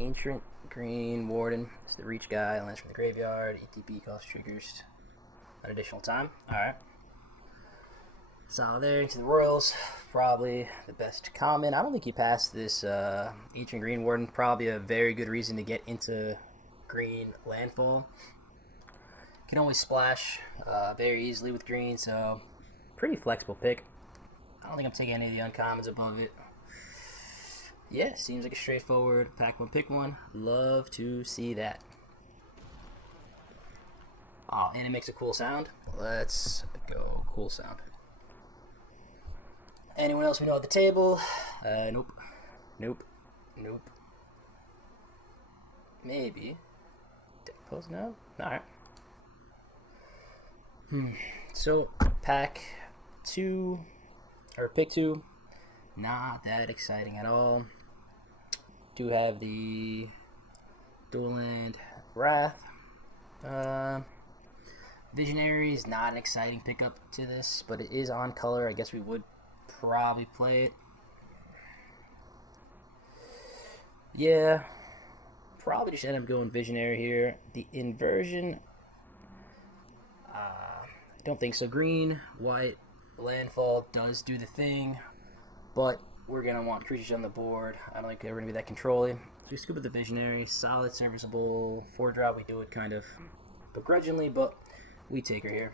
Ancient Green Warden. It's the reach guy, lands from the graveyard. ETB cost triggers an additional time. Alright. So there into the Royals. Probably the best common. I don't think you pass this Ancient Green Warden. Probably a very good reason to get into green landfall. Can always splash very easily with green, so pretty flexible pick. I don't think I'm taking any of the uncommons above it. Yeah, seems like a straightforward pack one, pick one. Love to see that. Oh, and it makes a cool sound. Let's go cool sound. Anyone else we know at the table? Nope. Nope. Nope. Maybe. Deck post now? Alright. So, pack two, or pick two. Not that exciting at all. Do have the dual land Wrath. Visionary is not an exciting pickup to this, but it is on color. I guess we would probably play it. Yeah, probably just end up going Visionary here. The inversion, I don't think so. Green, white, landfall does do the thing, but we're going to want creatures on the board. I don't think they're going to be that controlling. So we scoop with the Visionary. Solid, serviceable. 4-drop, we do it kind of begrudgingly, but we take her here.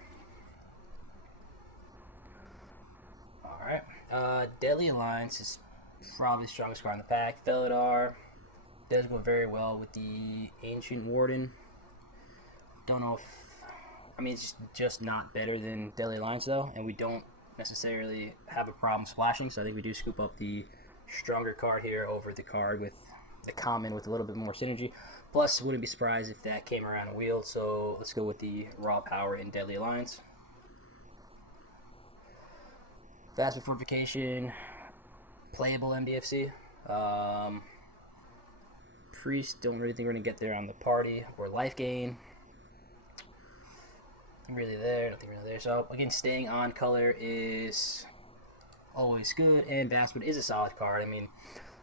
Alright. Deadly Alliance is probably the strongest card in the pack. Felidar does go very well with the Ancient Warden. Don't know if... I mean, it's just not better than Deadly Alliance, though, and we don't necessarily have a problem splashing, so I think we do scoop up the stronger card here over the card with the common with a little bit more synergy. Plus, wouldn't be surprised if that came around a wheel, so let's go with the raw power in Deadly Alliance. Vast Fortification, playable MDFC. Priest, don't really think we're going to get there on the party, or life gain. Really there, nothing really there. So again, staying on color is always good, and Vastwood is a solid card. I mean,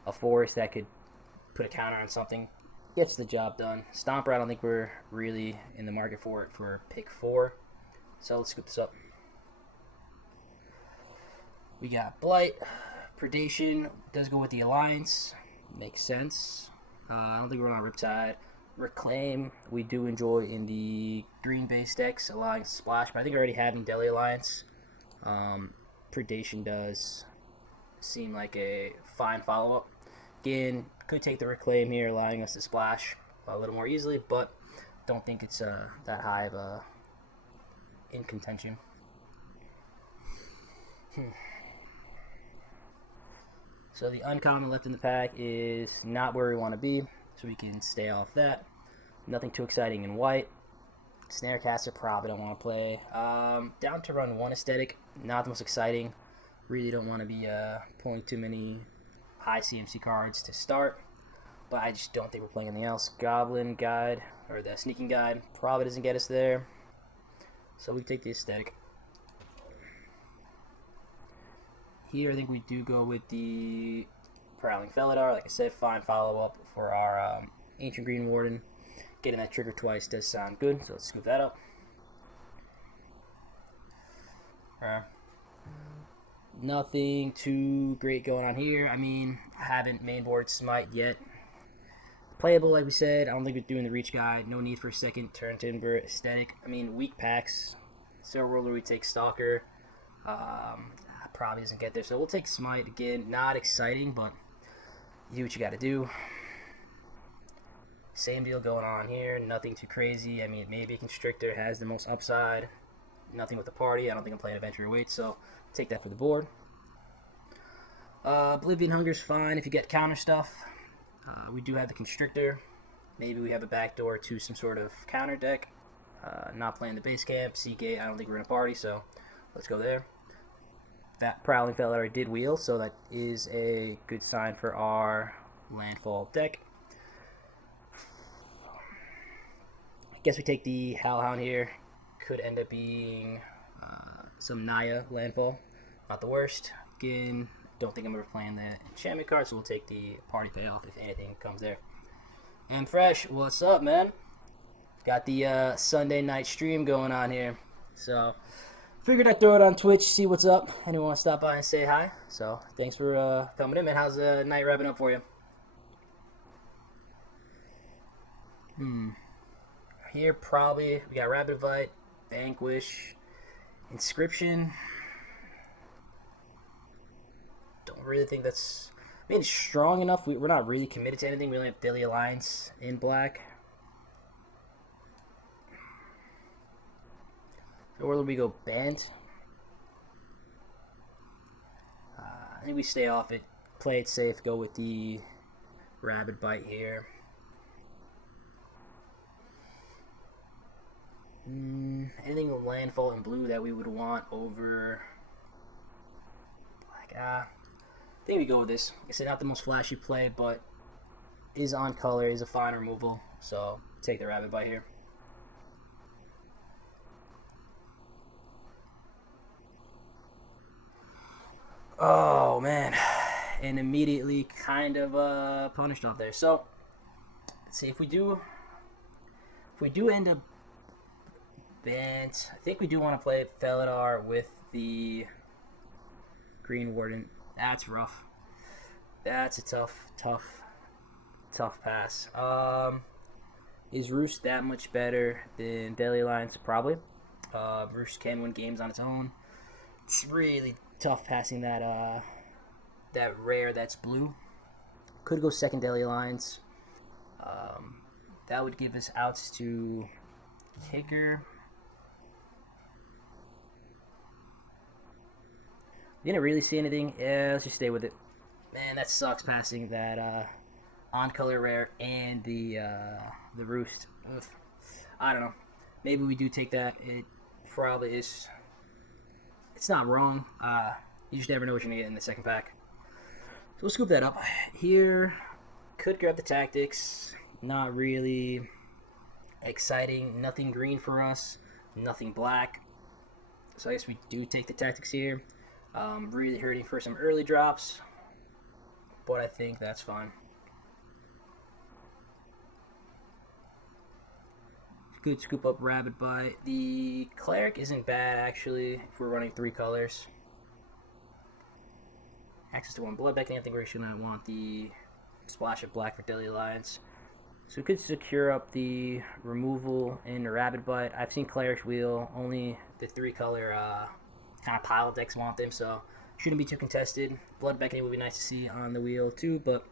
a forest that could put a counter on something gets the job done. Stomper, I don't think we're really in the market for it for pick 4. So let's scoop this up. We got Blight, Predation, does go with the Alliance, makes sense. I don't think we're on Riptide. Reclaim, we do enjoy in the green-based decks, allowing splash, but I think already having Deadly Alliance. Predation does seem like a fine follow-up. Again, could take the Reclaim here, allowing us to splash a little more easily, but don't think it's that high of a in contention. So the uncommon left in the pack is not where we want to be, so we can stay off that. Nothing too exciting in white. Snarecaster probably don't want to play. Down to run 1 aesthetic, not the most exciting. Really don't want to be pulling too many high CMC cards to start, but I just don't think we're playing anything else. Goblin Guide, or the Sneaking Guide, probably doesn't get us there, so we take the aesthetic. Here I think we do go with the Prowling Felidar. Like I said, fine follow-up for our Ancient Green Warden. Getting that trigger twice does sound good, so let's scoop that up. Nothing too great going on here. I mean, I haven't mainboard Smite yet. Playable, like we said. I don't think we're doing the Reach Guide. No need for a second Turn Timber aesthetic. I mean, weak packs. Silver Roller, we take Stalker. Probably doesn't get there, so we'll take Smite again. Not exciting, but you do what you got to do. Same deal going on here. Nothing too crazy. I mean, maybe Constrictor has the most upside. Nothing with the party. I don't think I'm playing Adventure Wait, so take that for the board. Oblivion Hunger's fine if you get counter stuff. We do have the Constrictor. Maybe we have a backdoor to some sort of counter deck. Not playing the base camp. Seagate, I don't think we're in a party, so let's go there. That Prowling Felidar did wheel, so that is a good sign for our landfall deck. I guess we take the Hellhound here. Could end up being some Naya landfall. Not the worst. Again, don't think I'm ever playing the enchantment card, so we'll take the party payoff if anything comes there. And Fresh, what's up, man? Got the Sunday night stream going on here. So, figured I'd throw it on Twitch, see what's up. Anyone want to stop by and say hi? So, thanks for coming in, man. How's the night wrapping up for you? Here, probably, we got Rapid Invite, Vanquish, Inscription. Don't really think that's... I mean, it's strong enough. We're not really committed to anything. We only have Daily Alliance in black. Or will we go Bant? I think we stay off it. Play it safe. Go with the Rabid Bite here. Anything with Landfall in blue that we would want over black? I think we go with this. Like I said, not the most flashy play, but is on color, is a fine removal. So take the Rabid Bite here. Oh man, and immediately kind of punished off there. So let's see if we do end up banned. I think we do want to play Felidar with the Green Warden. That's rough. That's a tough pass. Is Roost that much better than Daily Alliance? Probably. Roost can win games on its own. It's really tough passing that rare that's blue. Could go second Daily Alliance. That would give us outs to Kicker. Didn't really see anything. Yeah, let's just stay with it. Man, that sucks passing that on color rare and the Roost. Ugh. I don't know. Maybe we do take that. It probably is. It's not wrong. You just never know what you're gonna get in the second pack. So we'll scoop that up here. Could grab the tactics. Not really exciting. Nothing green for us. Nothing black. So I guess we do take the tactics here. Really hurting for some early drops, but I think that's fine. Good scoop up Rabid Bite. The Cleric isn't bad, actually, if we're running 3 colors. Access to 1 blood backing. I think we're going to want the splash of black for Daily Alliance. So we could secure up the removal in the Rabid Bite. I've seen Cleric's Wheel. Only the 3 color kind of pile decks want them, so shouldn't be too contested. Blood beckoning would be nice to see on the wheel too, but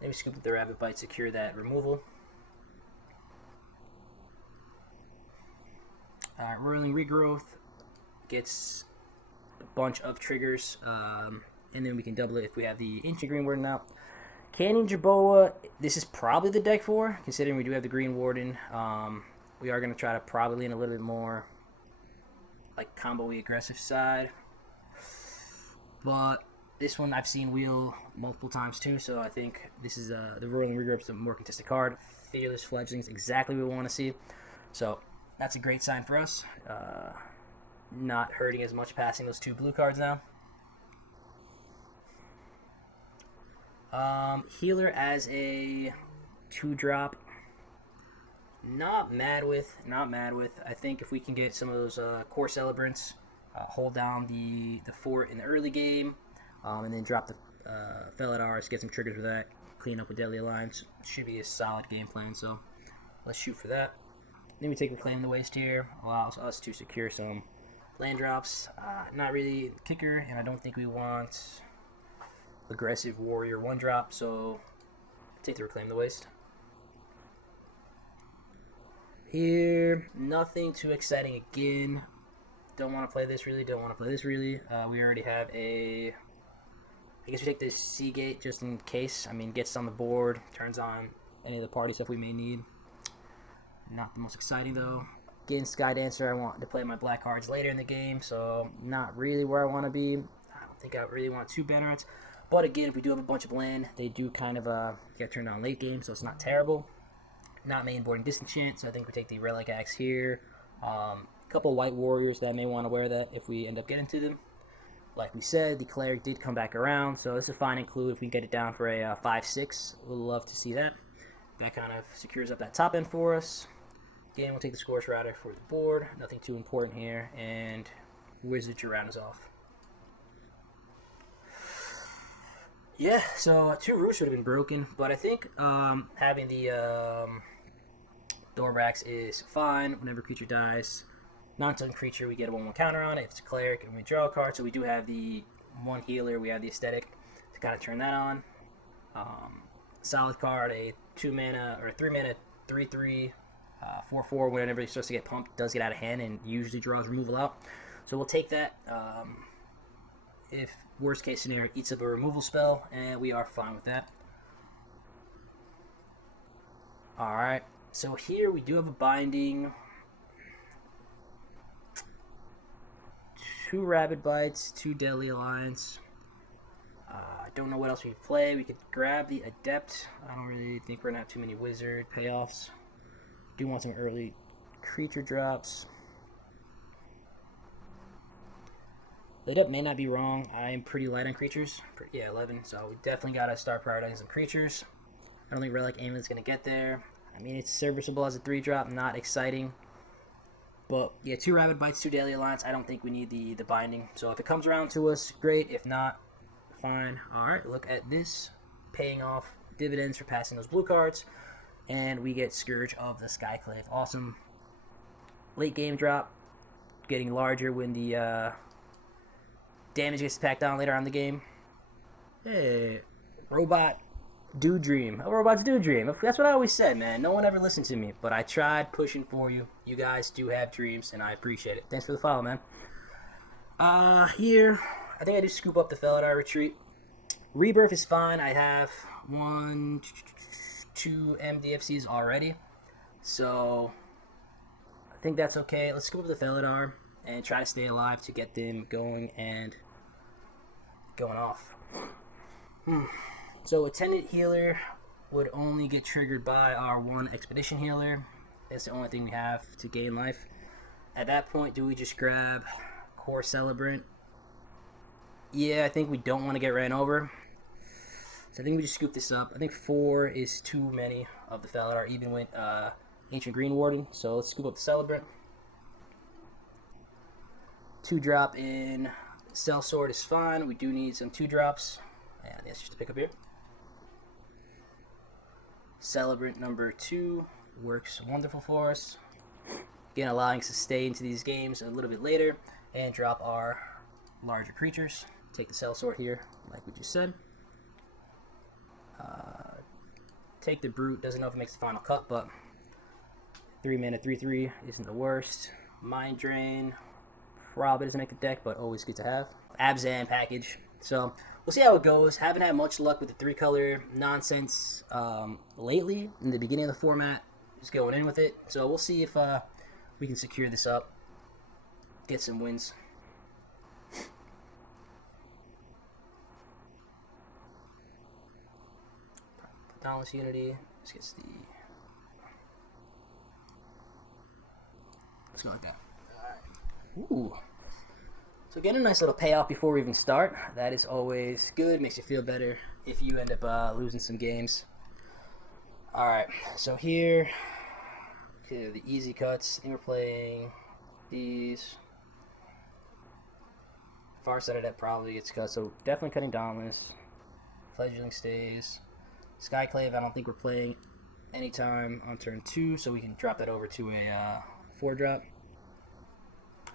maybe scoop up the Rabid Bite, secure that removal. Roiling Regrowth gets a bunch of triggers, and then we can double it if we have the Ancient Green Warden out. Canyon Jerboa, this is probably the deck for, considering we do have the Green Warden. We are going to try to probably lean a little bit more like combo-y aggressive side, but this one I've seen wheel multiple times too, so I think this is the Roiling Regrowth's a more contested card. Fearless Fledglings, exactly what we want to see, so that's a great sign for us. Not hurting as much passing those 2 blue cards now. Healer as a 2-drop. Not mad with. I think if we can get some of those core celebrants, hold down the fort in the early game, and then drop the Felidars, get some triggers with that, clean up with Deadly Alliance, should be a solid game plan. So let's shoot for that. Then we take Reclaim the Waste here, allows us to secure some land drops. Not really Kicker, and I don't think we want aggressive Warrior 1-drop, so take the Reclaim the Waste. Here, nothing too exciting again. Don't want to play this really. We already have a... I guess we take this Seagate just in case. I mean, gets on the board, turns on any of the party stuff we may need. Not the most exciting though. Again, Skydancer, I want to play my black cards later in the game, so not really where I want to be. I don't think I really want 2 banners. But again, if we do have a bunch of land, they do kind of get turned on late game, so it's not terrible. Not main boarding Disenchant, so I think we take the Relic Axe here. A couple White Warriors that may want to wear that if we end up getting to them. Like we said, the Cleric did come back around, so this is a fine include if we can get it down for a 5-6. We'll love to see that. That kind of secures up that top end for us. Again, we'll take the scores router for the board. Nothing too important here. And Wizard to round us off. Yeah, so 2 roofs would have been broken, but I think having the Dorbrax is fine. Whenever creature dies, non-token creature, we get a 1/1 counter on it. If it's a cleric, and we draw a card, so we do have the 1 healer. We have the aesthetic to kind of turn that on. Solid card, a 2 mana or a 3 mana 3/3 4/4. Whenever it starts to get pumped, does get out of hand and usually draws removal out. So we'll take that. If worst case scenario, eats up a removal spell, and we are fine with that. Alright, so here we do have a binding. 2 Rabid Bites, 2 Deadly Alliance. I don't know what else we could play. We could grab the Adept. I don't really think we're going to have too many Wizard payoffs. Do want some early creature drops. The Adept may not be wrong. I'm pretty light on creatures. Yeah, 11. So we definitely got to start prioritizing some creatures. I don't think Relic Amulet's going to get there. I mean, it's serviceable as a 3-drop. Not exciting. But, yeah, 2 Rabid Bites, 2 Daily Alliance. I don't think we need the binding. So if it comes around to us, great. If not, fine. Alright, look at this. Paying off dividends for passing those blue cards. And we get Scourge of the Skyclave. Awesome. Late game drop. Getting larger when the damage gets packed on later on in the game. Hey, robot do dream. Oh, robots do dream. That's what I always said, man. No one ever listened to me, but I tried pushing for you. You guys do have dreams, and I appreciate it. Thanks for the follow, man. Here, I think I do scoop up the Felidar Retreat. Rebirth is fine. I have 1, 2 MDFCs already, so I think that's okay. Let's scoop up the Felidar and try to stay alive to get them going and going off. So Attendant Healer would only get triggered by our 1 Expedition Healer. That's the only thing we have to gain life. At that point, do we just grab Core Celebrant? Yeah, I think we don't want to get ran over. So I think we just scoop this up. I think 4 is too many of the Felidar, even with Ancient Green Warden. So let's scoop up the Celebrant. 2-drop in Sellsword is fine. We do need some 2-drops. And that's just to pick up here. Celebrant number 2 works wonderful for us. Again, allowing us to stay into these games a little bit later and drop our larger creatures. Take the Sellsword here, like we just said. Take the Brute. Doesn't know if it makes the final cut, but 3 mana 3/3 isn't the worst. Mind Drain probably doesn't make the deck, but always good to have. Abzan package. So we'll see how it goes. Haven't had much luck with the 3-color nonsense lately. In the beginning of the format, just going in with it. So we'll see if we can secure this up, get some wins. Dauntless Unity. Let's get the. Let's go like that. Alright. Ooh. So get a nice little payoff before we even start. That is always good. Makes you feel better if you end up losing some games. Alright. So here. Okay, the easy cuts. I think we're playing these. Farsighted that probably gets cut. So definitely cutting Dauntless. Fledgling stays. Skyclave, I don't think we're playing anytime on turn 2, so we can drop that over to a 4-drop.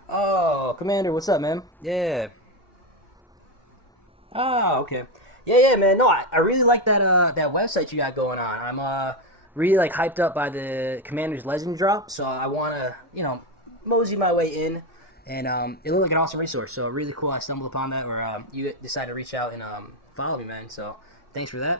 Oh, Commander, what's up, man? Yeah. Oh, okay. Yeah, man. No, I really like that that website you got going on. I'm really like hyped up by the Commander's Legend drop, so I want to mosey my way in, and it looked like an awesome resource. So really cool. I stumbled upon that, or you decided to reach out and follow me, man. So thanks for that.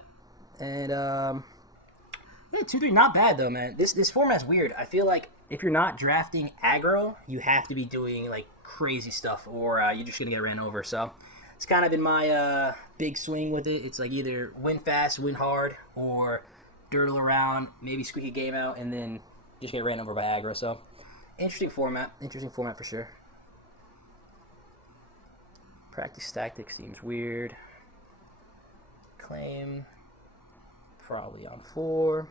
And yeah, 2-3, not bad though, man. This format's weird. I feel like if you're not drafting aggro, you have to be doing like crazy stuff, or you're just gonna get ran over. So it's kind of been my big swing with it. It's like either win fast, win hard, or dirtle around, maybe squeak a game out, and then just get ran over by aggro. So interesting format for sure. Practice tactics seems weird. Claim. Probably on 4.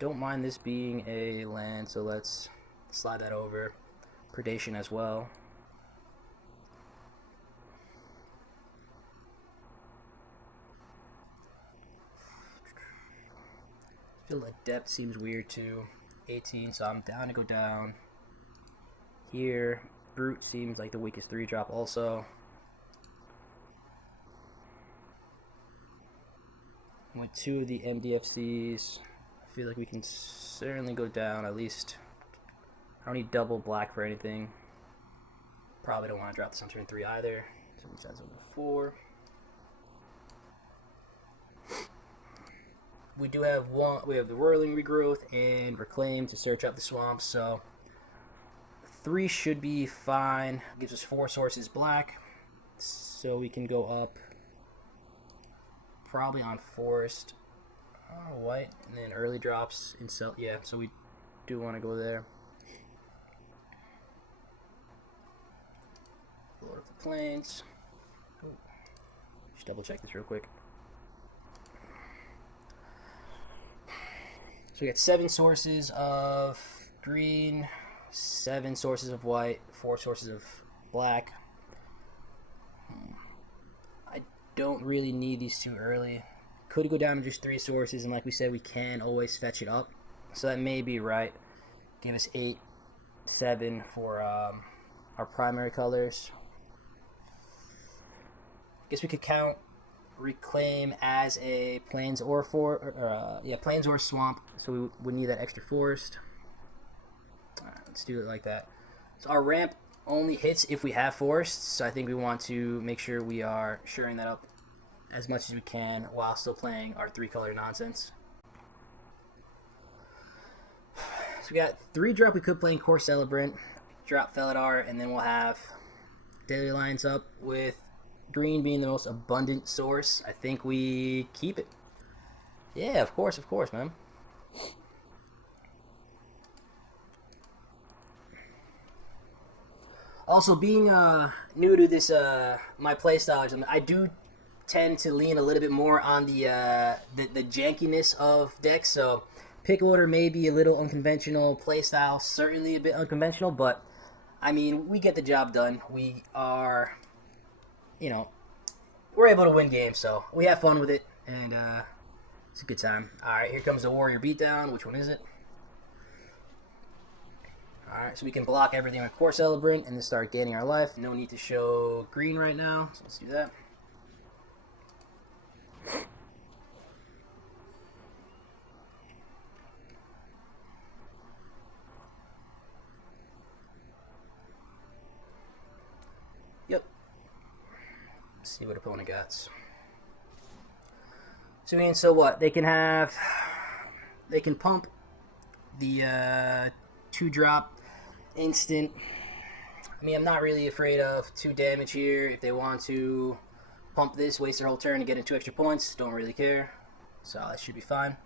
don't mind this being a land, so let's slide that over. Predation as well. I feel like depth seems weird too. 18, so I'm down to go down. Here, Brute seems like the weakest 3-drop also. With 2 of the MDFCs, I feel like we can certainly go down at least. I don't need double black for anything. Probably don't want to drop this on turn 3 either. So we size over 4. We do have we have the Whirling Regrowth and Reclaim to search out the swamps, so 3 should be fine. Gives us 4 sources black, so we can go up probably on Forest, White, and then early drops in Cell. Yeah, so we do want to go there. Lord of the Plains. Ooh. Just double check this real quick. So we got 7 sources of green, 7 sources of white, 4 sources of black. I don't really need these too early. Could go down to just 3 sources, and like we said, we can always fetch it up. So that may be right. Give us 8, 7 for our primary colors. Guess we could count Reclaim as a Plains or Plains or Swamp, so we would need that extra forest. Alright, let's do it like that. So our ramp only hits if we have forests, so I think we want to make sure we are shoring that up as much as we can while still playing our 3-color nonsense. So we got 3 drop we could play in Core Celebrant, drop Felidar, and then we'll have Daily Alliance up with green being the most abundant source. I think we keep it. Yeah, of course, man. Also, being new to this my playstyle, I do tend to lean a little bit more on the jankiness of decks. So pick order may be a little unconventional, playstyle certainly a bit unconventional, but I mean, we get the job done. We are, we're able to win games, so we have fun with it, and it's a good time. Alright, here comes the Warrior Beatdown. Which one is it? Alright, so we can block everything with Core Celebrant and then start gaining our life. No need to show green right now, so let's do that. Yep. Let's see what opponent got. So I mean, so what? They can pump the 2-drop instant. I mean, I'm not really afraid of 2 damage here. If they want to pump this, waste their whole turn and get in 2 extra points, don't really care. So that should be fine.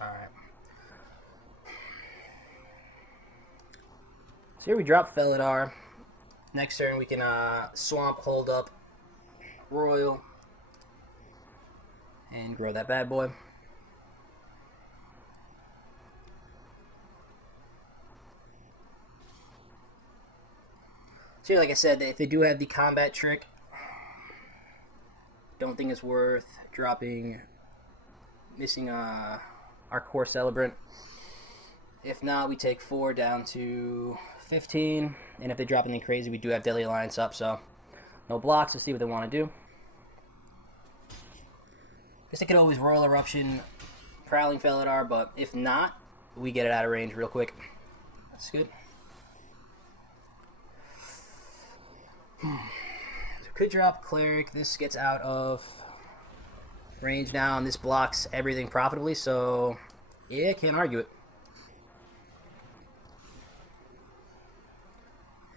Alright. So here we drop Felidar. Next turn we can swamp, hold up, Royal, and grow that bad boy. So like I said, if they do have the combat trick, don't think it's worth dropping, missing our Core Celebrant. If not, we take 4 down to 15, and if they drop anything crazy, we do have Daily Alliance up, so no blocks. Let's see what they want to do. Guess they could always Royal Eruption, Prowling Felidar, but if not, we get it out of range real quick. That's good. So could drop Cleric. This gets out of range now, and this blocks everything profitably, so yeah, can't argue it.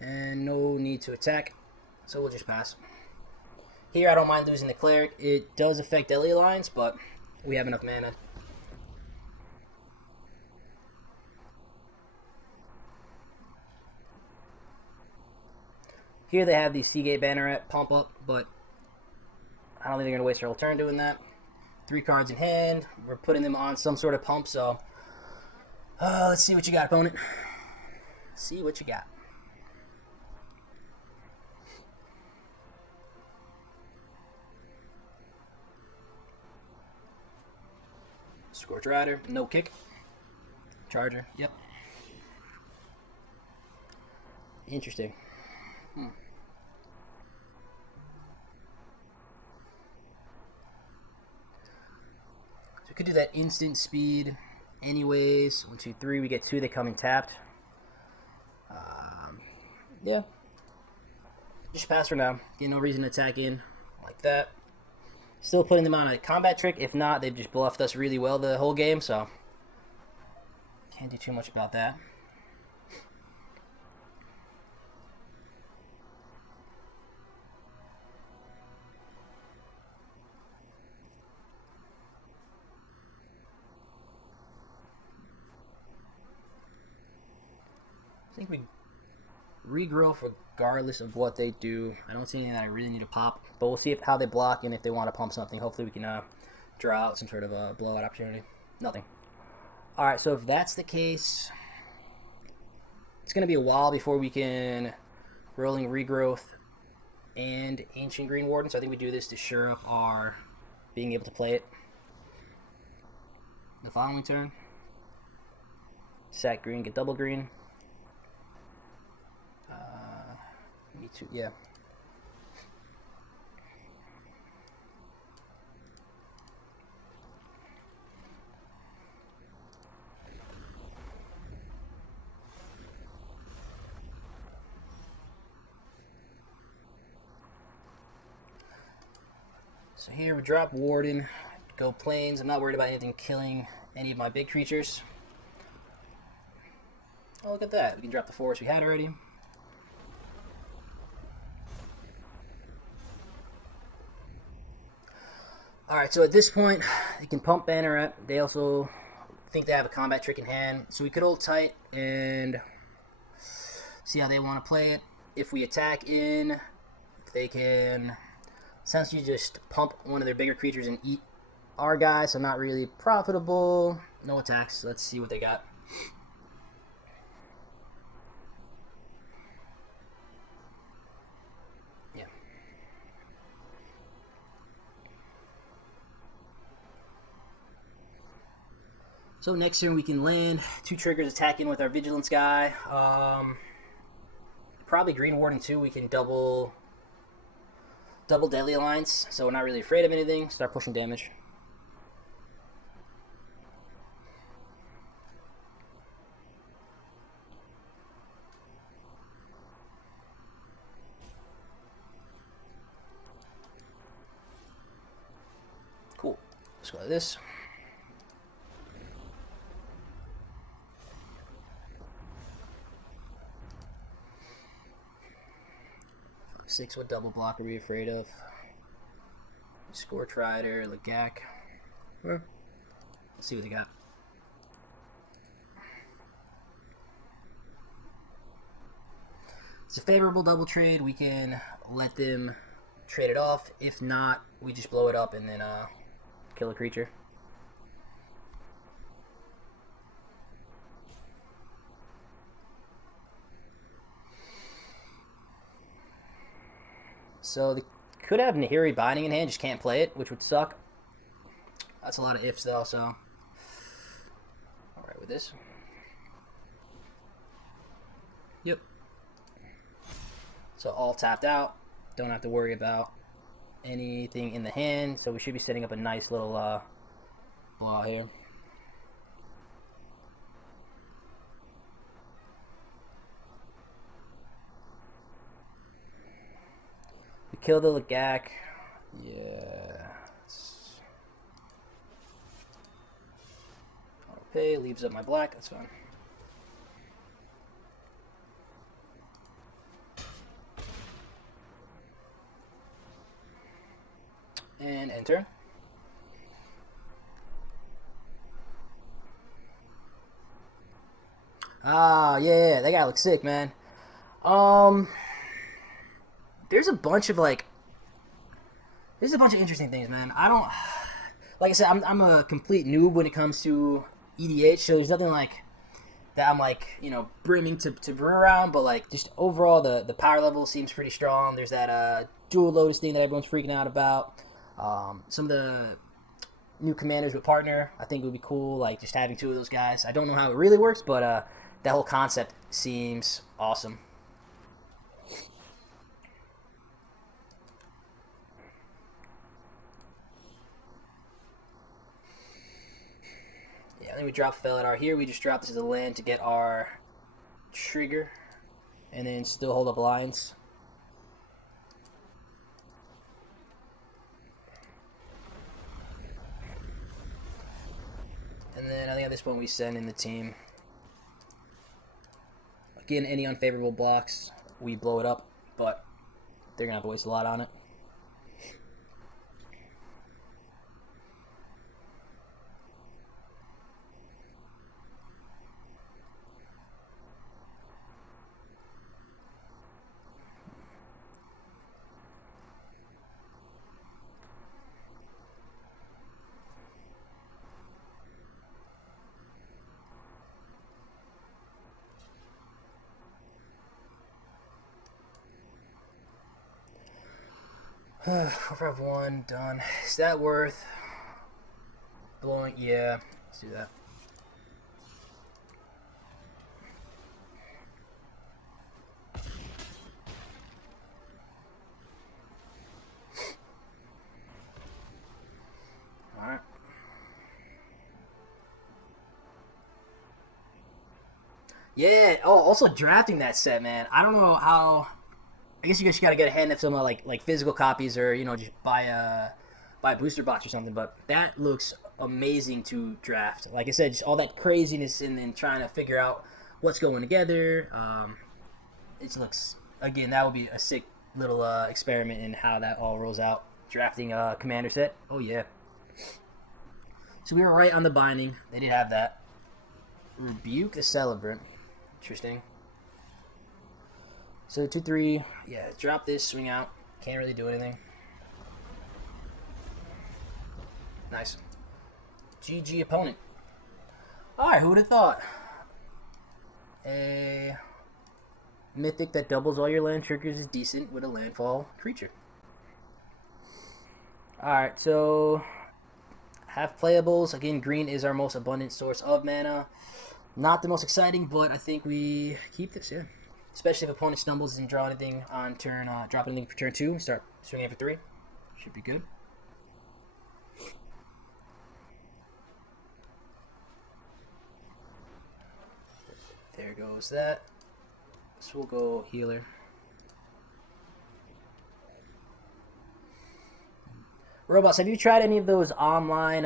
And no need to attack, so we'll just pass. Here I don't mind losing the Cleric. It does affect Daily Alliance, but we have enough mana. Here they have the Seagate Banneret pump up, but I don't think they're going to waste their whole turn doing that. 3 cards in hand. We're putting them on some sort of pump, so let's see what you got, opponent. See what you got. Scorch Rider, no kick. Charger, yep. Interesting. So we could do that instant speed anyways. 1, 2, 3, we get 2, they come in tapped. Yeah. Just pass for now. Get no reason to attack in like that. Still putting them on a combat trick. If not, they've just bluffed us really well the whole game, so can't do too much about that. I think we regrowth regardless of what they do. I don't see anything that I really need to pop, but we'll see how they block and if they want to pump something. Hopefully we can draw out some sort of a blowout opportunity. Nothing. Alright, so if that's the case, it's going to be a while before we can rolling regrowth and Ancient Green Warden, so I think we do this to sure up our being able to play it the following turn. Sack green, get double green. Me too, yeah. So here we drop Warden, go Plains. I'm not worried about anything killing any of my big creatures. Oh, look at that. We can drop the forest we had already. Alright, so at this point, they can pump Banneret. They also think they have a combat trick in hand. So we could hold tight and see how they want to play it. If we attack in, they can essentially just pump one of their bigger creatures and eat our guy, so not really profitable. No attacks. Let's see what they got. Yeah. So next turn we can land 2 triggers, attack in with our Vigilance guy. Probably Green Warden too. We can double Deadly Alliance, so we're not really afraid of anything. Start pushing damage. Cool. Let's go like this. Six, what double block are we afraid of? Scorch Rider, Lagak. Let's see what they got. It's a favorable double trade. We can let them trade it off. If not, we just blow it up and then kill a creature. So they could have Nahiri Binding in hand, just can't play it, which would suck. That's a lot of ifs though, so alright with this. Yep. So all tapped out. Don't have to worry about anything in the hand, so we should be setting up a nice little blowout here. We kill the Lagak. Yeah. Okay, leaves up my black, that's fine. And enter. Ah, yeah, that guy looks sick, man. there's a bunch of like, there's a bunch of interesting things, man. I don't, like I said, I'm a complete noob when it comes to EDH, so there's nothing like that I'm like, you know, brimming to brew around, but like just overall the power level seems pretty strong. There's that dual Lotus thing that everyone's freaking out about. Some of the new commanders with partner, I think it would be cool, like just having two of those guys. I don't know how it really works, but that whole concept seems awesome. Yeah, then we drop Felidar here. We just drop this as a land to get our trigger, and then still hold up lines. And then I think at this point we send in the team. Again, any unfavorable blocks, we blow it up, but they're going to have to waste a lot on it. Four, five, one, done. Is that worth blowing? Yeah, let's do that. Alright. Yeah, oh, also drafting that set, man. I don't know how. I guess you just gotta get a hand of some like physical copies, or you know, just buy a booster box or something. But that looks amazing to draft. Like I said, just all that craziness and then trying to figure out what's going together. It looks, again, that would be a sick little experiment in how that all rolls out. Drafting a commander set. Oh yeah. So we were right on the binding. They did have that. Rebuke the Celebrant. Interesting. So 2-3, yeah, drop this, swing out. Can't really do anything. Nice. GG opponent. Alright, who would have thought? A mythic that doubles all your land triggers is decent with a landfall creature. Alright, so have playables. Again, green is our most abundant source of mana. Not the most exciting, but I think we keep this, yeah. Especially if opponent stumbles and draw anything on turn, drop anything for turn 2, and start swinging for 3. Should be good. There goes that. So we'll go healer. Robots, have you tried any of those online,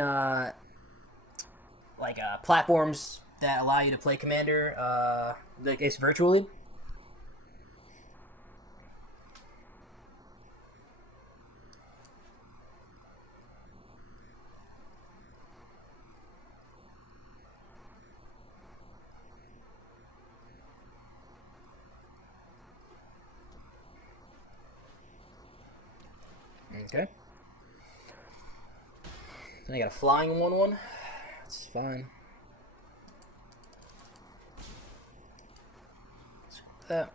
platforms that allow you to play Commander, like it's virtually? Okay. Then I got a flying 1/1. That's fine. That.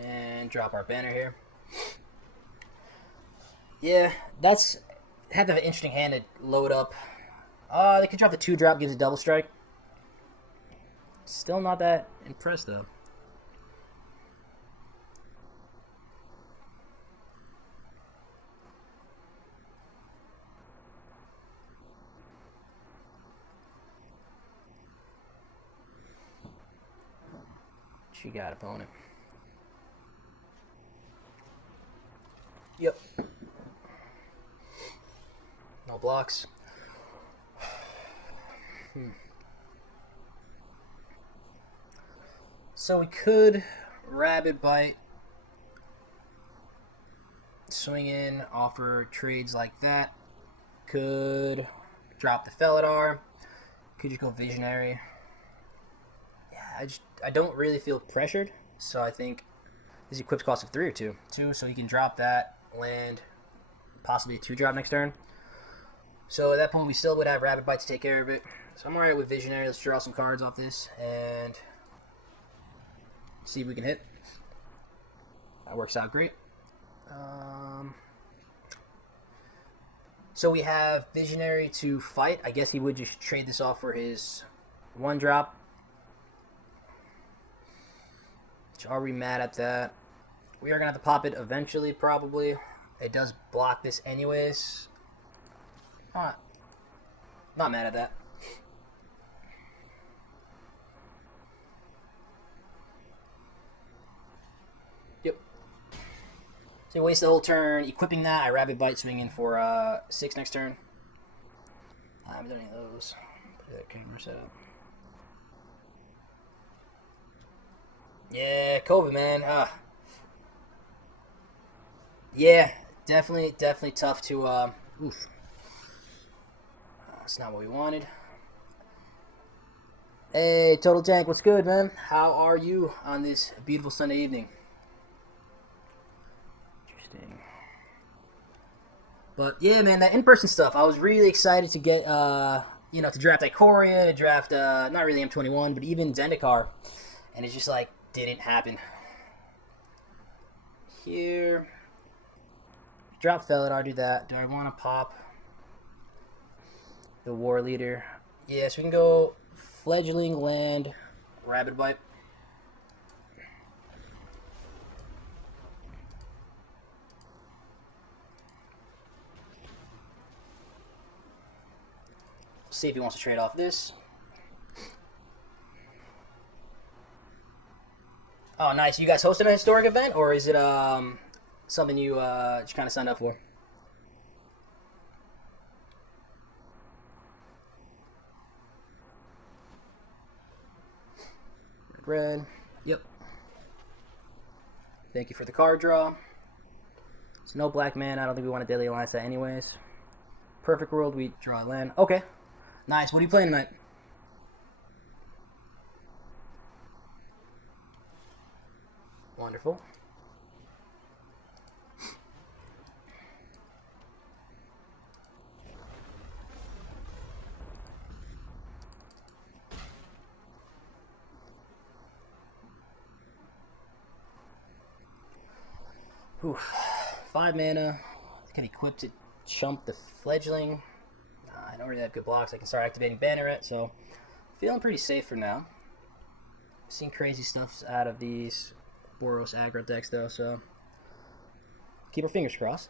And drop our banner here. Yeah, that's had to have an interesting hand to load up. They could drop the 2-drop, gives a double strike. Still not that impressed though. She got opponent. Yep. No blocks. So we could Rabbit Bite, swing in, offer trades like that. Could drop the Felidar. Could just go Visionary. Yeah, I don't really feel pressured, so I think His equips cost of 3 or 2? 2, so he can drop that, land, possibly a 2-drop next turn. So at that point, we still would have Rapid Bite to take care of it. So I'm alright with Visionary. Let's draw some cards off this and see if we can hit. That works out great. So we have Visionary to fight. I guess he would just trade this off for his 1-drop. Are we mad at that? We are going to have to pop it eventually, probably. It does block this anyways. Not mad at that. Yep. So you waste the whole turn equipping that. I Rapid Bite swinging for 6 next turn. I haven't done any of those. Put that camera set up. Yeah, COVID, man. Yeah, definitely tough to. Oof. That's not what we wanted. Hey, Total Tank, what's good, man? How are you on this beautiful Sunday evening? Interesting. But yeah, man, that in-person stuff. I was really excited to get, to draft Ikoria, to draft not really M21, but even Zendikar, and it's just like didn't happen. Here, drop Felidar, do that. Do I want to pop the War Leader? Yeah, so we can go Fledgling, land, Rapid Bite. See if he wants to trade off this. Oh, nice. You guys hosted a historic event, or is it something you just kind of signed up for? Red. Yep. Thank you for the card draw. So no black man. I don't think we want to Daily Alliance that anyways. Perfect world. We draw a land. Okay. Nice. What are you playing tonight? Wonderful. Oof. 5 mana. I can equip to chump the Fledgling. I don't really have good blocks. I can start activating Banneret, so feeling pretty safe for now. Seen crazy stuff out of these bOiS aggro decks, though, so keep our fingers crossed.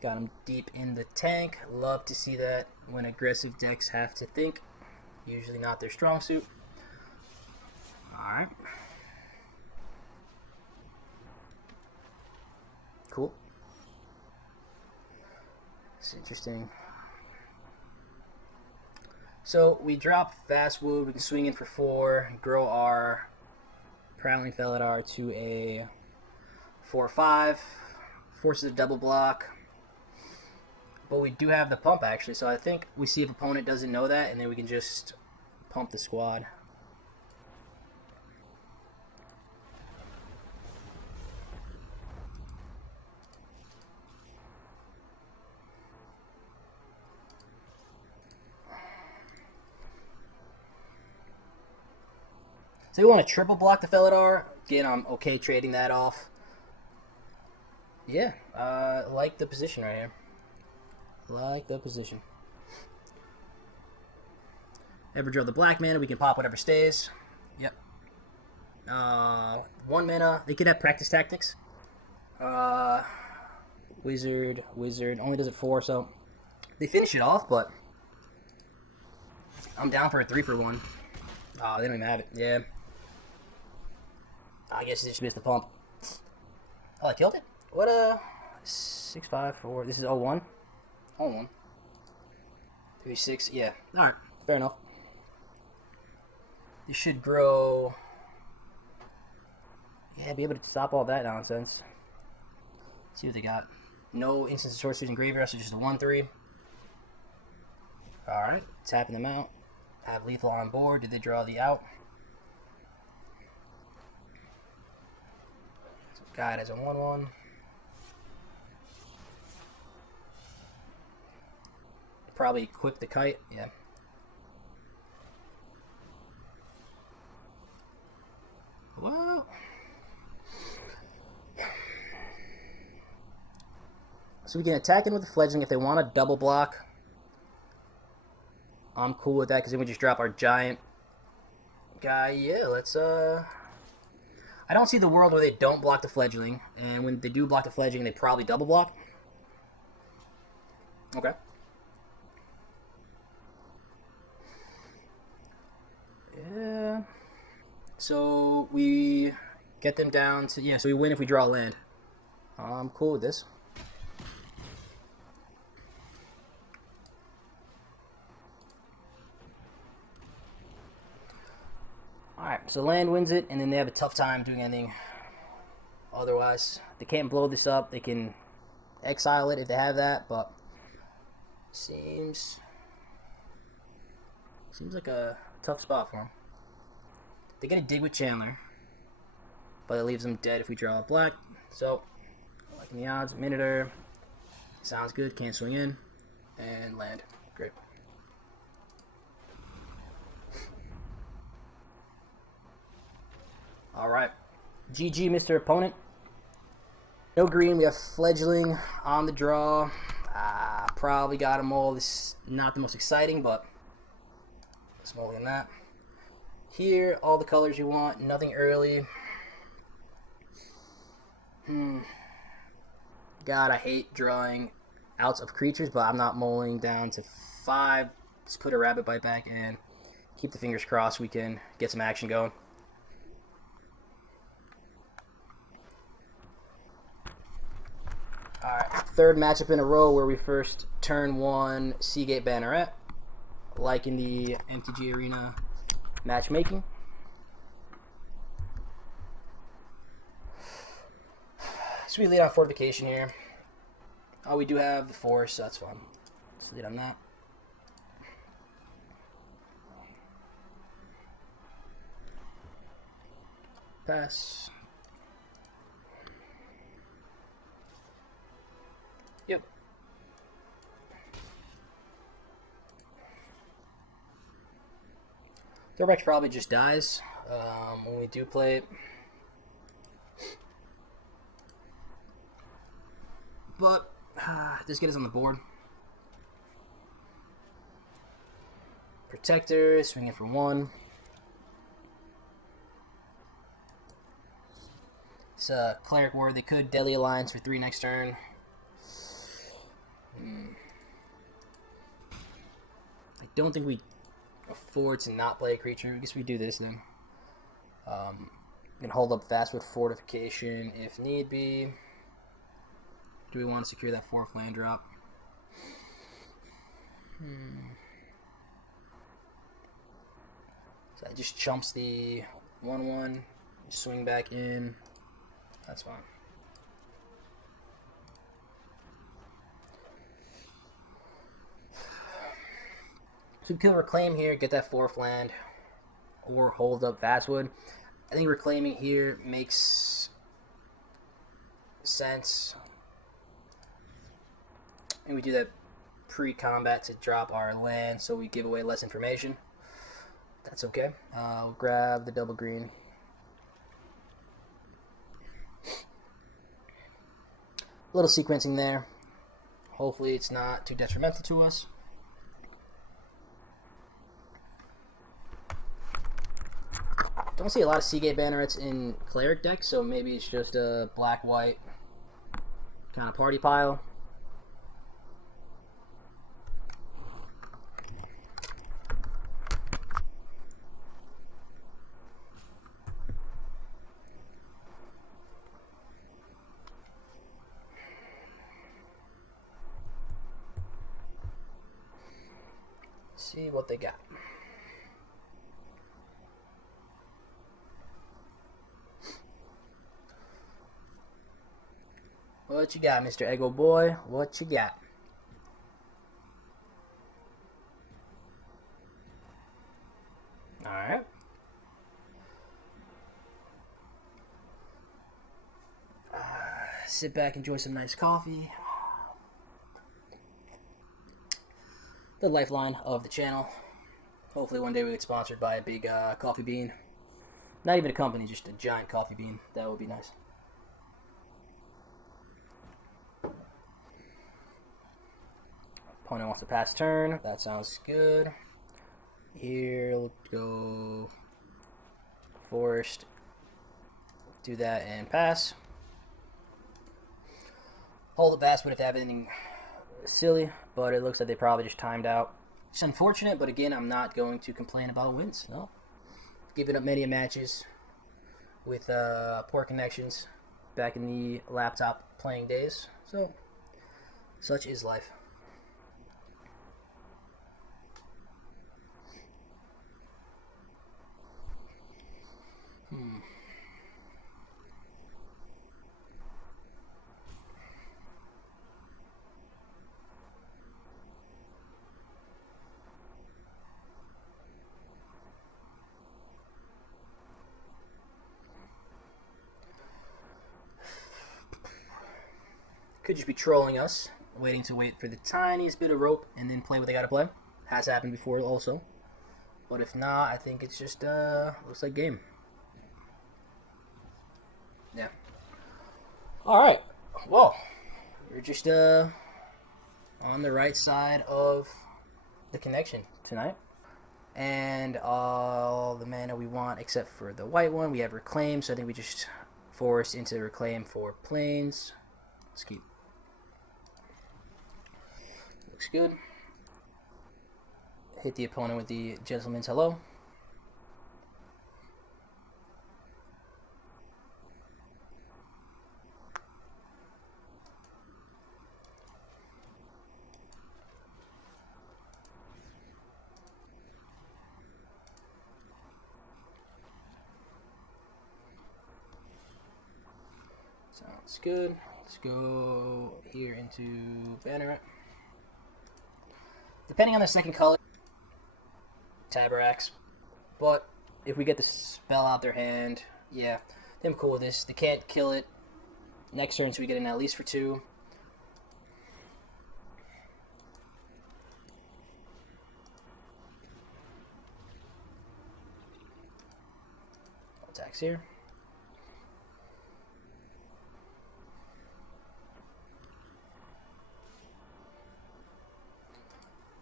Got him deep in the tank. Love to see that when aggressive decks have to think. Usually not their strong suit. Alright. Cool. It's interesting. So we drop Fast Wood. We can swing in for 4. Grow our Prowling Felidar to a 4/5. Forces a double block. But we do have the pump, actually, so I think we see if opponent doesn't know that, and then we can just pump the squad. So you want to triple block the Felidar. Again, I'm okay trading that off. Yeah, like the position right here. Like the position. Ever draw the black mana, we can pop whatever stays. Yep. 1 mana. They could have practice tactics. Wizard. Only does it 4, so they finish it off, but I'm down for a 3-for-1. Oh, they don't even have it. Yeah. I guess they just missed the pump. Oh, I killed it? What 6/5/4. This is 0-1? 0-1. 3/6. Yeah. Alright. Fair enough. You should grow. Yeah, be able to stop all that nonsense. See what they got. No instant sorceries in graveyard, so just a 1/3. Alright, tapping them out. Have lethal on board. Did they draw the out? So guide as a 1/1. Probably equip the kite, yeah. Well, so we can attack in with the fledgling if they want to double block. I'm cool with that because then we just drop our giant guy. Yeah, let's I don't see the world where they don't block the fledgling, and when they do block the fledgling, they probably double block. Okay. Yeah. So we get them down to, yeah, so we win if we draw land. I'm cool with this. Alright, so land wins it, and then they have a tough time doing anything otherwise. They can't blow this up. They can exile it if they have that, but seems like a tough spot for them. They get a dig with Chandler, but it leaves them dead if we draw a black. So, liking the odds. Minotaur. Sounds good. Can't swing in. And land. Great. Alright. GG, Mr. Opponent. No green. We have Fledgling on the draw. Probably got them all. This is not the most exciting, but smaller than that. Here, all the colors you want. Nothing early. God, I hate drawing outs of creatures, but I'm not mulling down to 5. Let's put a rabbit bite back and keep the fingers crossed we can get some action going. Alright, third matchup in a row where we first turn 1 Seagate Banneret. Liking the MTG Arena matchmaking. So we lead on fortification here. Oh, we do have the force, so that's fun. Let's lead on that. Pass. Yep. Thorbex probably just dies when we do play it. But just get us on the board. Protector, swinging for 1. It's a Cleric Ward. They could Deadly Alliance for 3 next turn. I don't think we afford to not play a creature. I guess we do this then. We can hold up fast with fortification if need be. Do we want to secure that 4th land drop? So that just chumps the 1/1. Swing back in. That's fine. So we kill Reclaim here, get that 4th land, or hold up Vastwood. I think Reclaiming here makes sense. And we do that pre-combat to drop our land so we give away less information. That's okay. We'll grab the double green. A little sequencing there. Hopefully it's not too detrimental to us. Don't see a lot of Seagate Bannerets in Cleric decks, so maybe it's just a black-white kind of party pile. See what they got. What you got, Mr. Eggo Boy? What you got? Alright. Sit back, enjoy some nice coffee. The lifeline of the channel. Hopefully one day we get sponsored by a big coffee bean. Not even a company, just a giant coffee bean. That would be nice. Opponent wants to pass turn. That sounds good. Here, let's go forest. Do that and pass. Hold the basswood if they have anything silly, but it looks like they probably just timed out. It's unfortunate, but again, I'm not going to complain about wins. No. Given up many matches with poor connections back in the laptop playing days. So, such is life. Could just be trolling us, waiting for the tiniest bit of rope and then play what they gotta play. Has happened before also. But if not, I think it's just, looks like game. Yeah. Alright. Well, we're just, on the right side of the connection tonight. And all the mana we want except for the white one. We have Reclaim, so I think we just force into Reclaim for planes. Let's keep. Looks good. Hit the opponent with the Gentleman's Hello. Sounds good. Let's go here into Banneret. Depending on the second color, Tabaraks. But if we get the spell out their hand, yeah, I'm cool with this. They can't kill it next turn, so we get in at least for 2. Attacks here.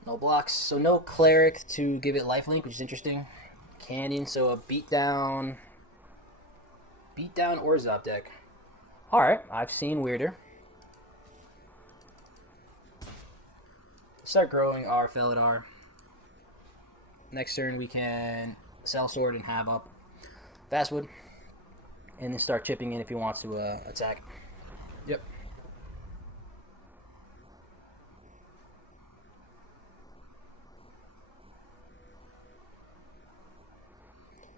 No blocks, so no cleric to give it lifelink, which is interesting. Canyon, so a beatdown or Zop deck. Alright, I've seen weirder. Start growing our Felidar. Next turn we can sell sword and have up Basswood. And then start chipping in if he wants to attack. Yep.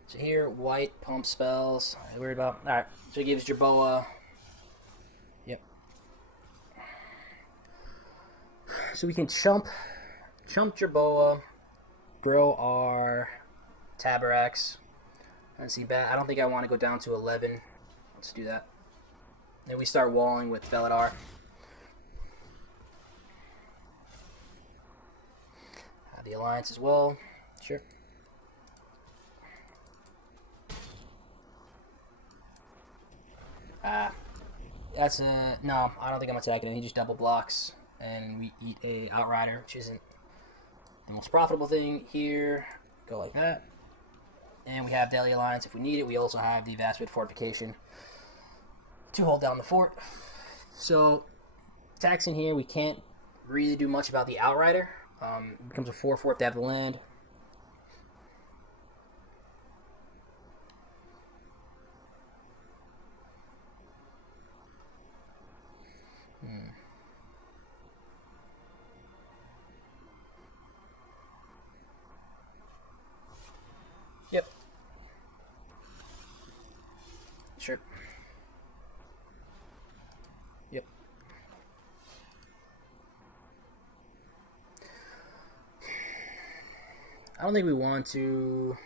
So here, white pump spells. I worried about. Alright, so it gives Jerboa. Yep. So we can chump Jerboa, grow our Tabaraks. Let's see, I don't think I want to go down to 11. Let's do that. Then we start walling with Felidar. Have the Alliance as well. Sure. That's a no. I don't think I'm attacking him. He just double blocks, and we eat a Outrider, which isn't the most profitable thing here. Go like that, and we have Daily Alliance if we need it. We also have the Vastwood Fortification to hold down the fort. So taxing here, we can't really do much about the Outrider. It becomes a 4/4 if they have the land. Yep. Sure. Yep. I don't think we want to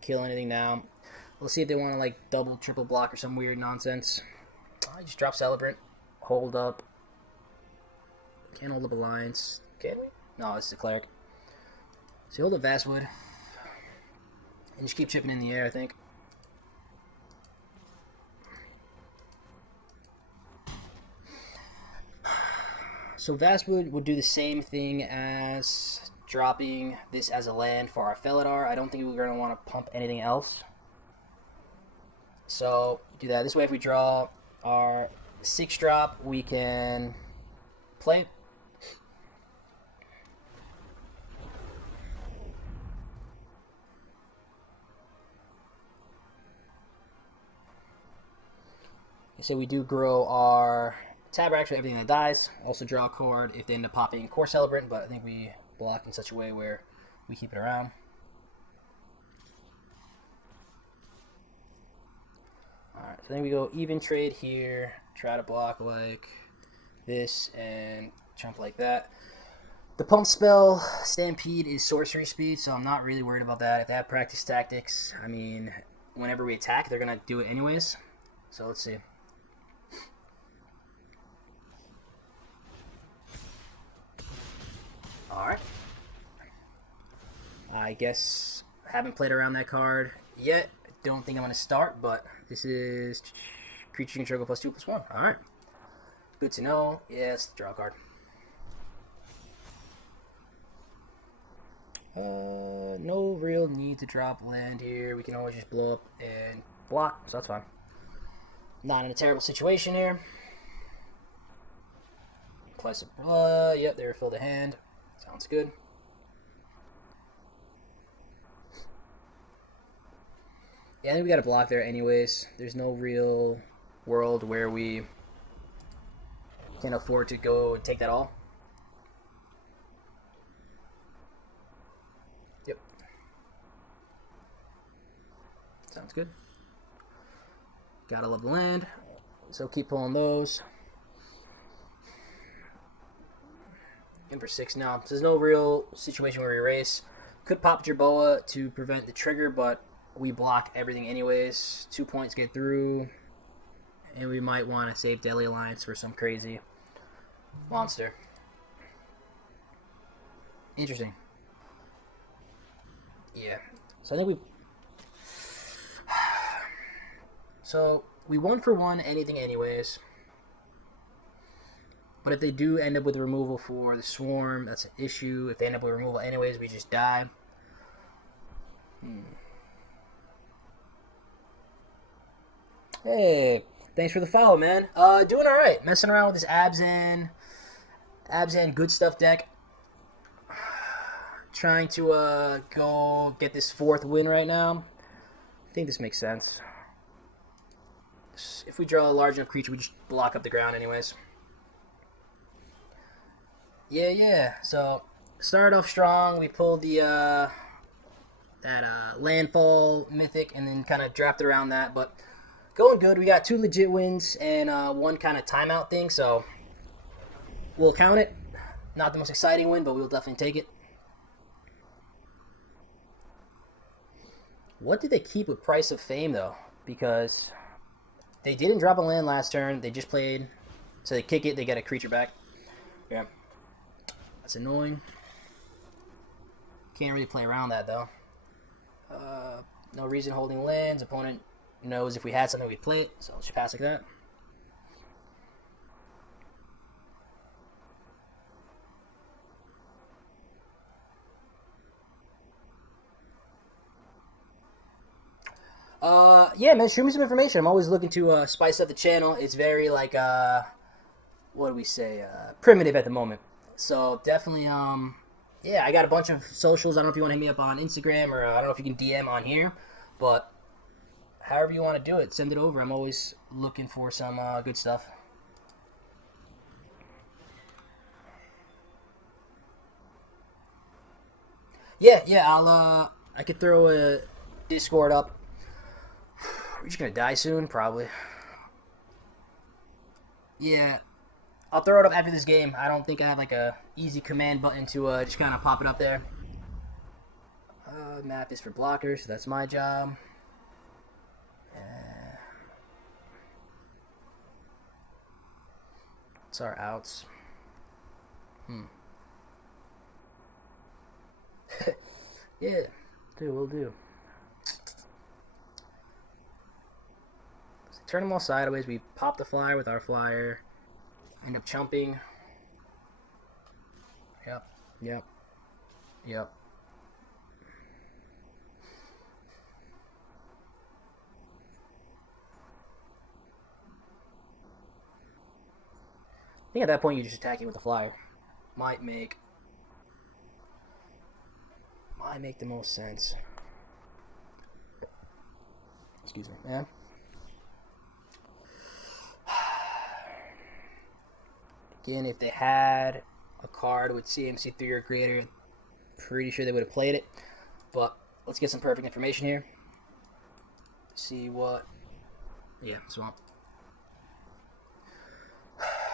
kill anything now. Let's see if they want to like double, triple block or some weird nonsense. I just drop Celebrant. Hold up. Can't hold up Alliance. Can we? No, it's the Cleric. So hold up Vastwood. And just keep chipping in the air, I think. So Vastwood would do the same thing as dropping this as a land for our Felidar. I don't think we're going to want to pump anything else. So do that. This way if we draw our 6-drop, we can play. So we do grow our Tabrax for everything that dies. Also draw a card if they end up popping Core Celebrant, but I think we block in such a way where we keep it around. Alright, so then we go even trade here, try to block like this, and jump like that. The pump spell, Stampede, is sorcery speed, so I'm not really worried about that. If they have practice tactics, I mean, whenever we attack, they're going to do it anyways. So let's see. Alright. I guess I haven't played around that card yet. I don't think I'm going to start, but this is creature you can trigger +2/+1. Alright. Good to know. Yes, draw a card. No real need to drop land here. We can always just blow up and block, so that's fine. Not in a terrible situation here. Plus, yep, they refill the hand. Sounds good. Yeah, I think we got a block there anyways. There's no real world where we can afford to go and take that all. Yep. Sounds good. Gotta love the land. So keep pulling those. In for 6 now. So there's no real situation where we erase. Could pop Jerboa to prevent the trigger, but we block everything anyways. 2 points get through. And we might want to save Deadly Alliance for some crazy monster. Interesting. Yeah. So I think we... So we 1-for-1 anything anyways. But if they do end up with removal for the Swarm, that's an issue. If they end up with removal anyways, we just die. Hey, thanks for the follow, man. Doing alright. Messing around with this Abzan good stuff deck. Trying to go get this 4th win right now. I think this makes sense. If we draw a large enough creature, we just block up the ground anyways. Yeah. So started off strong. We pulled the landfall mythic, and then kind of drafted around that. But going good. We got 2 legit wins and 1 kind of timeout thing. So we'll count it. Not the most exciting win, but we'll definitely take it. What did they keep with Price of Fame though? Because they didn't drop a land last turn. They just played, so they kick it. They get a creature back. Yeah. That's annoying. Can't really play around that, though. No reason holding lands. Opponent knows if we had something, we'd play it. So let's just pass like that. Yeah, man, shoot me some information. I'm always looking to spice up the channel. It's very, like, what do we say? Primitive at the moment. So definitely, yeah, I got a bunch of socials. I don't know if you want to hit me up on Instagram, or I don't know if you can DM on here, but however you want to do it, send it over. I'm always looking for some good stuff. Yeah, I could throw a Discord up. We're just gonna die soon, probably. Yeah. I'll throw it up after this game. I don't think I have like a easy command button to just kind of pop it up there. Map is for blockers, so that's my job. What's our outs? Yeah, we'll do. So turn them all sideways. We pop the flyer with our flyer. End up chumping. Yep. I think at that point you just attack it with the flyer. Might make the most sense. Excuse me, man. Again, if they had a card with CMC3 or greater, pretty sure they would have played it. But let's get some perfect information here. See what... Yeah, swamp.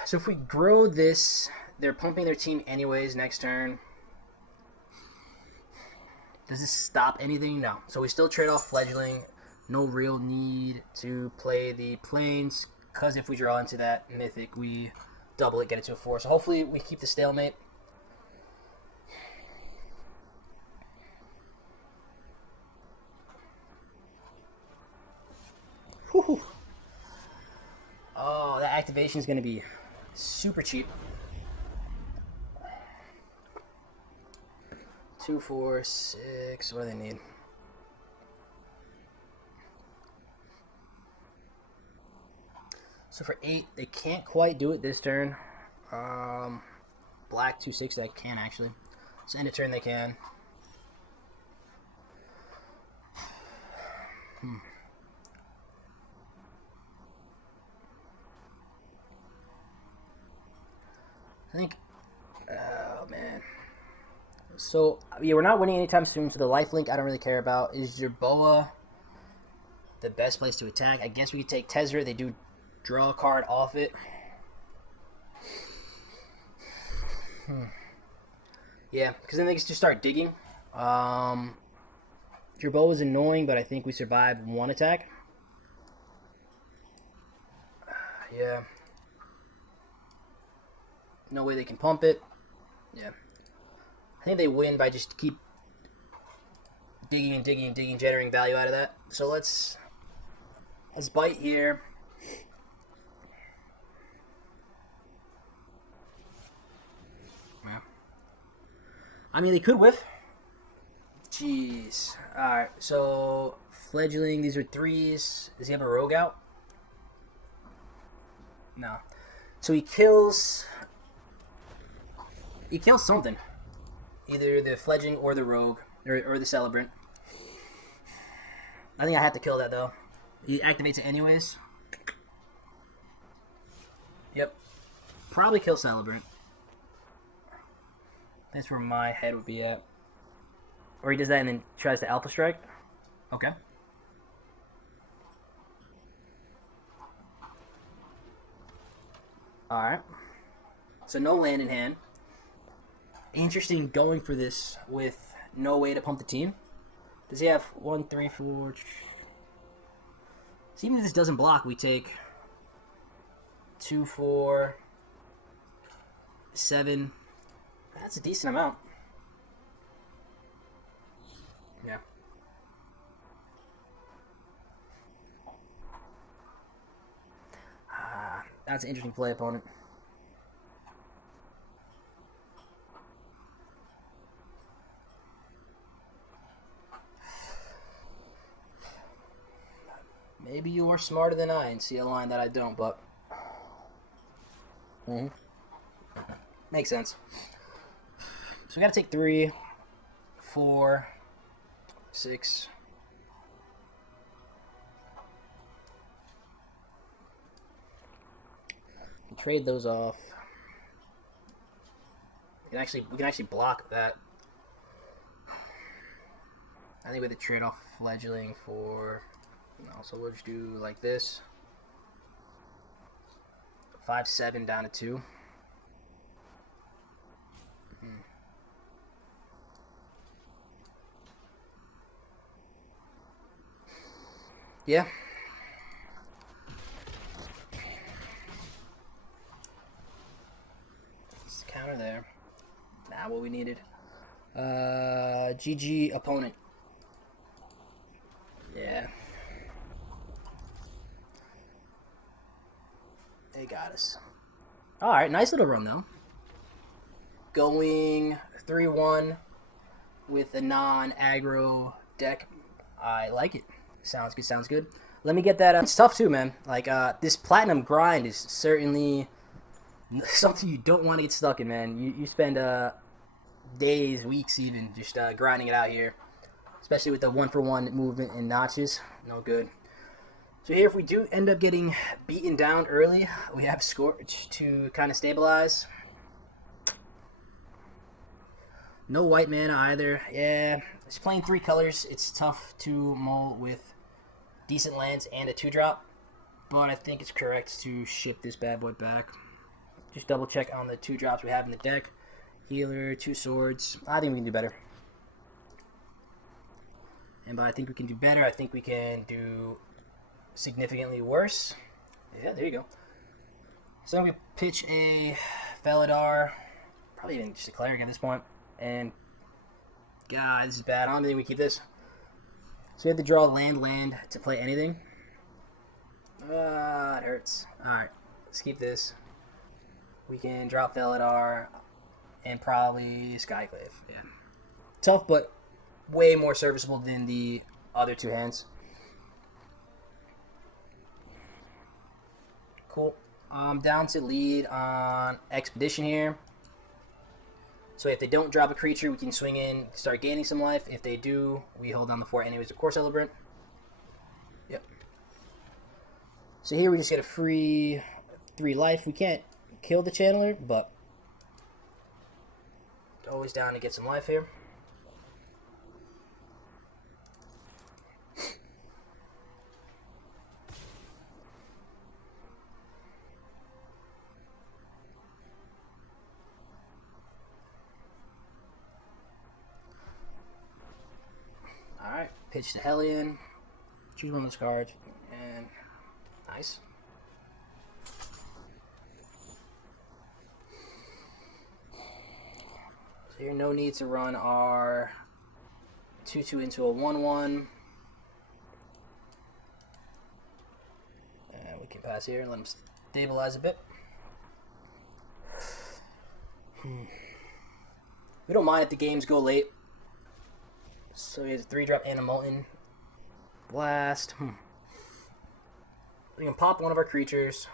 So if we grow this, they're pumping their team anyways next turn. Does this stop anything? No. So we still trade off Fledgling. No real need to play the Plains, because if we draw into that Mythic, we double it, get it to a 4. So hopefully we keep the stalemate. Whew. Oh, that activation is going to be super cheap. 2, 4, 6. What do they need? So for 8, they can't quite do it this turn. Black 2, 6, they can actually. So end of turn they can. I think, oh man. So, yeah, we're not winning anytime soon, so the lifelink I don't really care about. Is your Boa the best place to attack? I guess we could take Tezzeret. They do draw a card off it. Yeah, because then they just start digging. Your Boa is annoying, but I think we survive one attack. Yeah. No way they can pump it. Yeah. I think they win by just keep digging and digging and digging, generating value out of that. So let's bite here. Yeah. I mean, they could whiff. Jeez. Alright, so Fledgling, these are 3s. Does he have a rogue out? No. So he kills something. Either the Fledgling or the Rogue, or the Celebrant. I think I have to kill that, though. He activates it anyways. Yep. Probably kill Celebrant. That's where my head would be at. Or he does that and then tries to Alpha Strike. Okay. Alright. So no land in hand. Interesting going for this with no way to pump the team. Does he have 1, 3, 4? So even if this doesn't block, we take 2, 4, 7. That's a decent amount. Yeah. That's an interesting play, opponent. Maybe you are smarter than I and see a line that I don't, but... Makes sense. So we gotta take 3, 4, 6... Trade those off. We can actually block that. I think we have to trade off Fledgling for... No, so we'll just do like this. 5, 7 down to 2. Yeah. Let's counter there. Not what we needed. GG opponent. Yeah. They got us. Alright, nice little run though. Going 3-1 with a non-aggro deck. I like it. Sounds good, sounds good. Let me get that. It's tough too, man. Like, this platinum grind is certainly something you don't want to get stuck in, man. You spend days, weeks even, just grinding it out here. Especially with the 1-for-1 movement and notches. No good. So here, if we do end up getting beaten down early, we have Scorch to kind of stabilize. No white mana either. Yeah, just playing 3 colors. It's tough to mull with decent lands and a 2-drop. But I think it's correct to ship this bad boy back. Just double check on the 2-drops we have in the deck. Healer, 2 swords. I think we can do better. And by I think we can do better, I think we can do significantly worse. Yeah, there you go. So I'm going to pitch a Felidar. Probably even just a Cleric at this point. And, God, this is bad. I don't think we keep this. So we have to draw land to play anything. It hurts. Alright, let's keep this. We can drop Felidar and probably Skyclave. Yeah. Tough, but way more serviceable than the other 2 hands. Cool. I'm down to lead on Expedition here. So if they don't drop a creature, we can swing in, start gaining some life. If they do, we hold down the fort anyways. Of course, Celebrant. Yep. So here we just get a free 3 life. We can't kill the Channeler, but always down to get some life here. Alright, pitch to Hellion. Choose one of those cards. And nice. So here, no need to run our 2-2 into a 1-1. And we can pass here and let them stabilize a bit. We don't mind if the games go late. So he has a 3-drop and a Molten Blast. We can pop one of our creatures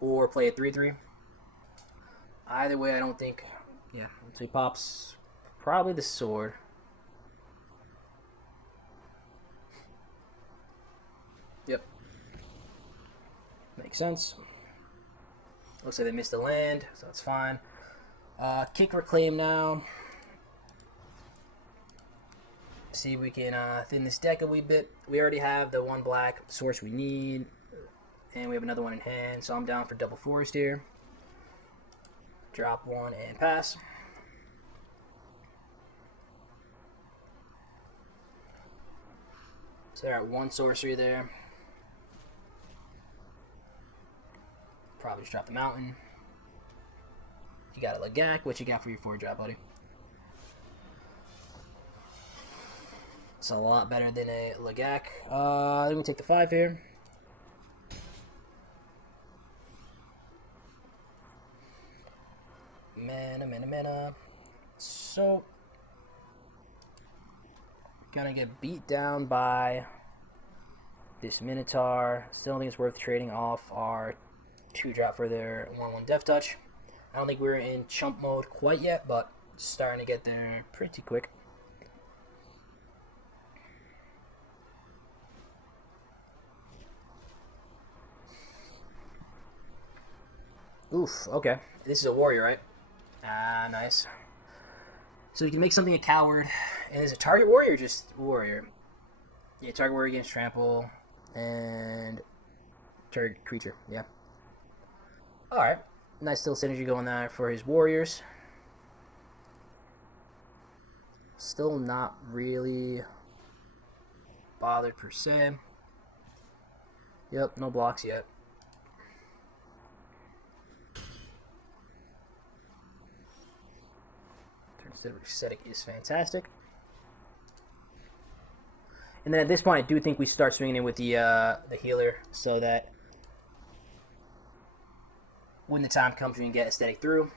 or play a 3-3. Either way, I don't think. Yeah, so he pops probably the sword. Yep. Makes sense. Looks like they missed a land, so that's fine. Kick Reclaim now. See if we can thin this deck a wee bit. We already have the 1 black source we need, and we have another one in hand, so I'm down for double forest here. Drop 1 and pass. So they're at 1 sorcery there. Probably just drop the mountain. You got a Lagak. What you got for your 4-drop, buddy? It's a lot better than a Lagak. Let me take the 5 here. Mana. So, gonna get beat down by this Minotaur. Still think it's worth trading off our 2-drop for their 1-1 Death Touch. I don't think we're in chump mode quite yet, but starting to get there pretty quick. Oof, okay. This is a warrior, right? Ah, nice. So you can make something a coward. And is it target warrior or just warrior? Yeah, target warrior against trample. And target creature, yeah. Alright. Nice little synergy going there for his warriors. Still not really bothered per se. Yep, no blocks yet. Turn aesthetic is fantastic. And then at this point, I do think we start swinging in with the healer so that when the time comes, we can get aesthetic through.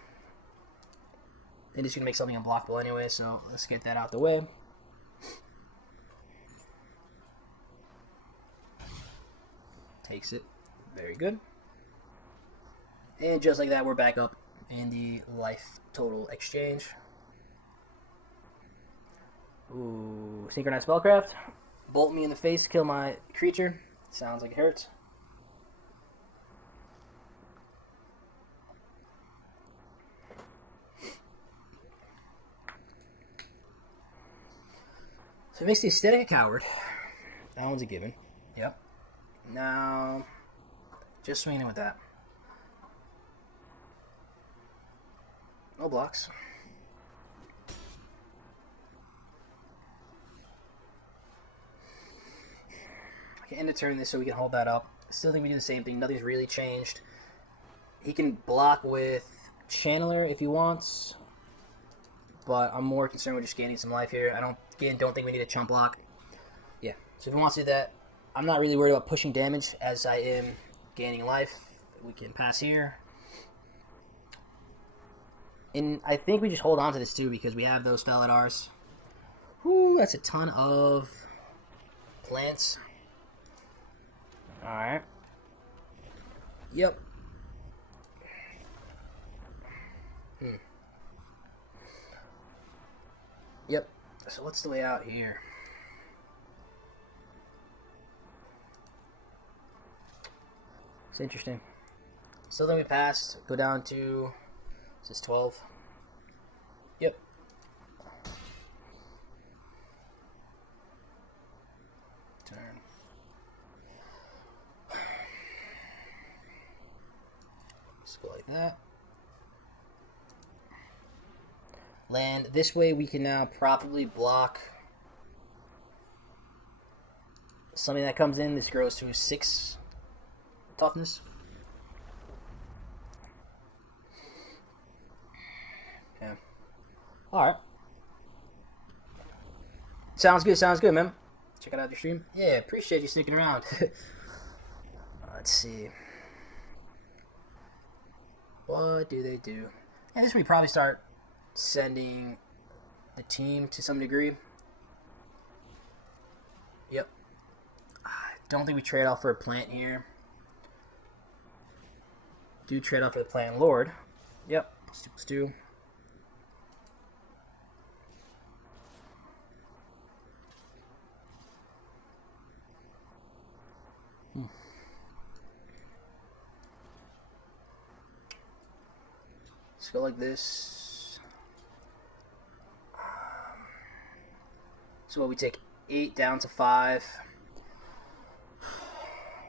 It is going to make something unblockable anyway, so let's get that out the way. Takes it. Very good. And just like that, we're back up in the life total exchange. Ooh, synchronized spellcraft. Bolt me in the face, kill my creature. Sounds like it hurts. So it makes the aesthetic a coward. That one's a given. Yep. Now, just swinging in with that. No blocks. I can end the turn this so we can hold that up. Still think we do the same thing. Nothing's really changed. He can block with Channeler if he wants, but I'm more concerned with just gaining some life here. I don't think we need a chump block. Yeah, so if he wants to do that, I'm not really worried about pushing damage as I am gaining life. We can pass here. And I think we just hold on to this too because we have those Felidars. Whoo, that's a ton of plants. Alright. Yep. Yep. So what's the way out here? It's interesting. Still think we passed. Go down to... This is 12. Yep. Turn. Let's go like that. Land. This way we can now properly block something that comes in. This grows to 6 toughness. Yeah. Alright. Sounds good, man. Check out the stream. Yeah, appreciate you sneaking around. Let's see. What do they do? Yeah, this we probably start sending the team to some degree. Yep. I don't think we trade off for a plant here. Do trade off for the plant lord. Yep. Let's do. Let's go like this. So we take 8 down to 5.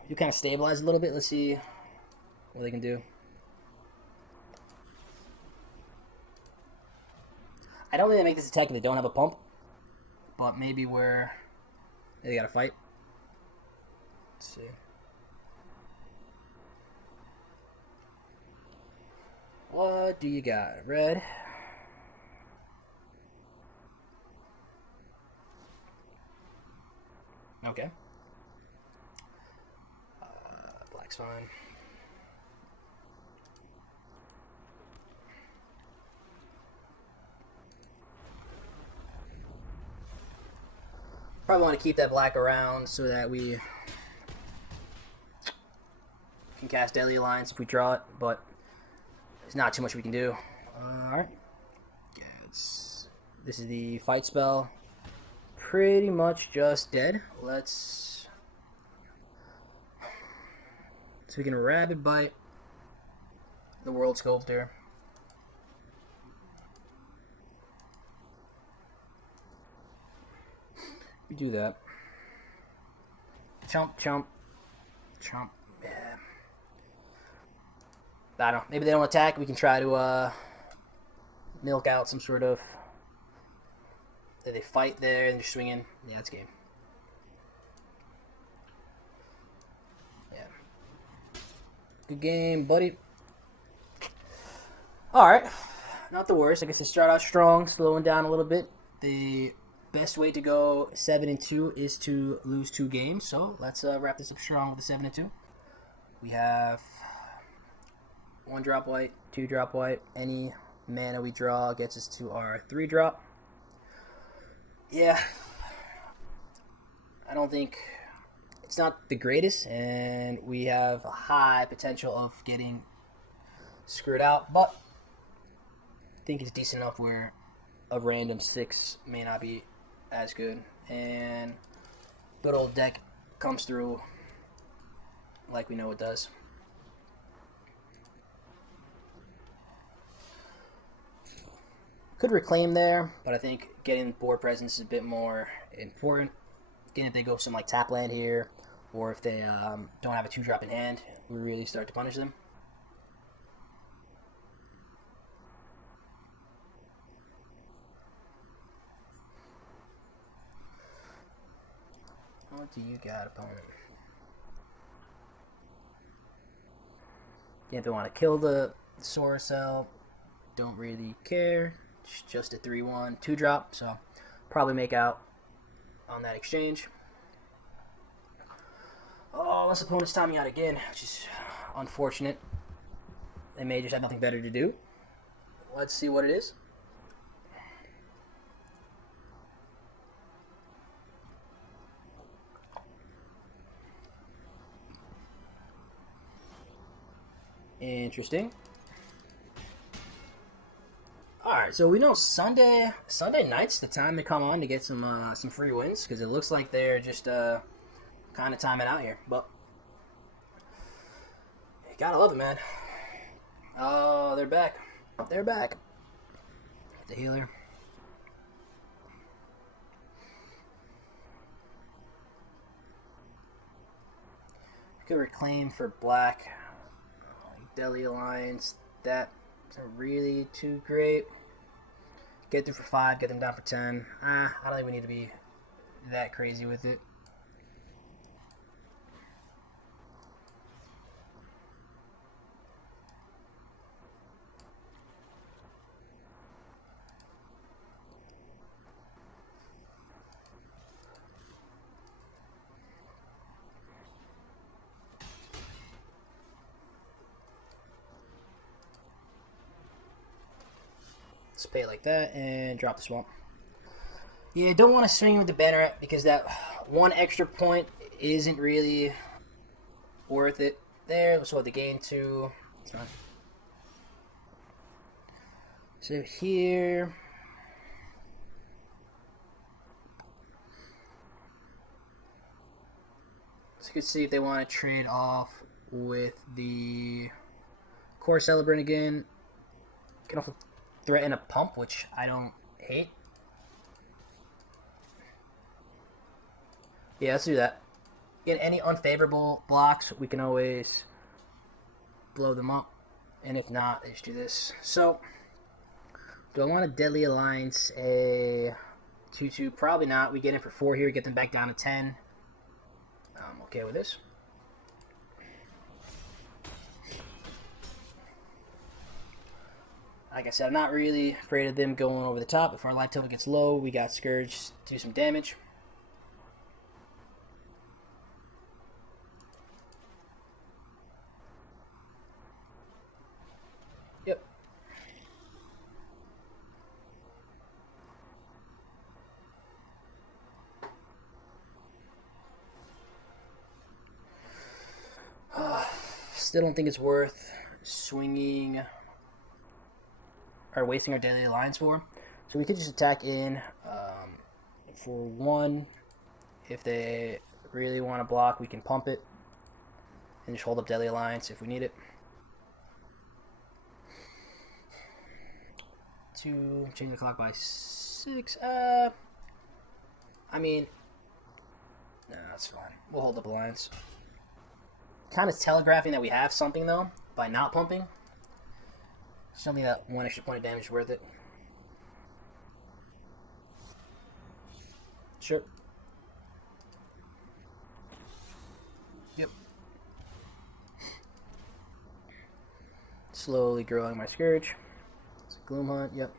You kind of stabilize a little bit. Let's see what they can do. I don't think they make this attack if they don't have a pump, but maybe they gotta fight. Let's see. What do you got? Red. Okay. Black's fine. Probably want to keep that black around so that we can cast Deadly Alliance if we draw it, but there's not too much we can do. Alright. Yeah, this is the fight spell. Pretty much just dead. So we can Rabid Bite the World Sculptor. We do that. Chomp, chomp, chomp. Yeah. I don't know. Maybe they don't attack. We can try to milk out some sort of. They fight there and they're swinging. Yeah, it's game. Yeah. Good game, buddy. Alright. Not the worst. I guess to start out strong, slowing down a little bit. The best way to go 7-2 is to lose 2 games. So let's wrap this up strong with the 7-2. We have 1 drop white, 2 drop white. Any mana we draw gets us to our 3 drop. Yeah. I don't think it's not the greatest, and we have a high potential of getting screwed out, but I think it's decent enough where a random 6 may not be as good, and good old deck comes through like we know it does. Could reclaim there, but I think getting board presence is a bit more important. Again, if they go some like tap land here, or if they don't have a 2-drop in hand, we really start to punish them. What do you got, opponent? Again, if they want to kill the Sorcel, don't really care. It's just a 3/1 2-drop, so probably make out on that exchange. Oh, unless opponent's timing out again, which is unfortunate. They may just have nothing better to do. Let's see what it is. Interesting. Alright, so we know Sunday night's the time to come on to get some free wins, because it looks like they're just kind of timing out here. But you gotta love it, man. Oh, they're back. They're back. The healer. Could reclaim for black. Delhi Alliance. That isn't really too great. Get through for 5, get them down for 10. I don't think we need to be that crazy with it. Let's pay like that and drop the swamp. Yeah, don't want to swing with the banneret because that 1 extra point isn't really worth it. There, so the gain 2. It's fine. So here, so you can see if they want to trade off with the Core Celebrant again. You can also threaten a pump, which I don't hate. Yeah, let's do that. In any unfavorable blocks, we can always blow them up. And if not, they just do this. So, do I want a Deadly Alliance, a 2/2? Probably not. We get in for 4 here, get them back down to 10. I'm okay with this. Like I said, I'm not really afraid of them going over the top. If our life total gets low, we got Scourge to do some damage. Yep. Still don't think it's worth swinging or wasting our Daily Alliance for. So we could just attack in for 1. If they really want to block, we can pump it and just hold up Deadly Alliance if we need it. 2, change the clock by 6. I mean, no, that's fine. We'll hold up Alliance. Kind of telegraphing that we have something, though, by not pumping. Something that 1 extra point of damage is worth it. Sure. Yep. slowly growing my Scourge. It's a Gloom Hunt, yep.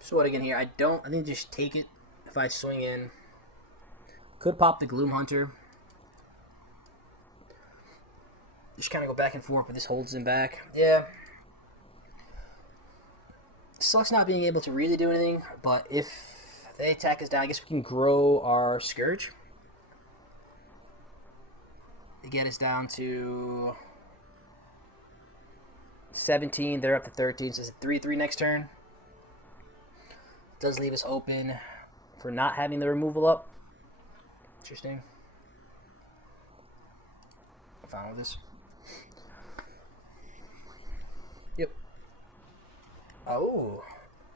So what again here? I think just take it if I swing in. Could pop the Gloom Hunter. Just kind of go back and forth, but this holds him back. Yeah. Sucks not being able to really do anything, but if they attack us down, I guess we can grow our Scourge. To get us down to 17. They're up to 13, so it's a 3-3 next turn. Does leave us open for not having the removal up. Interesting. I'm fine with this. Yep. Oh,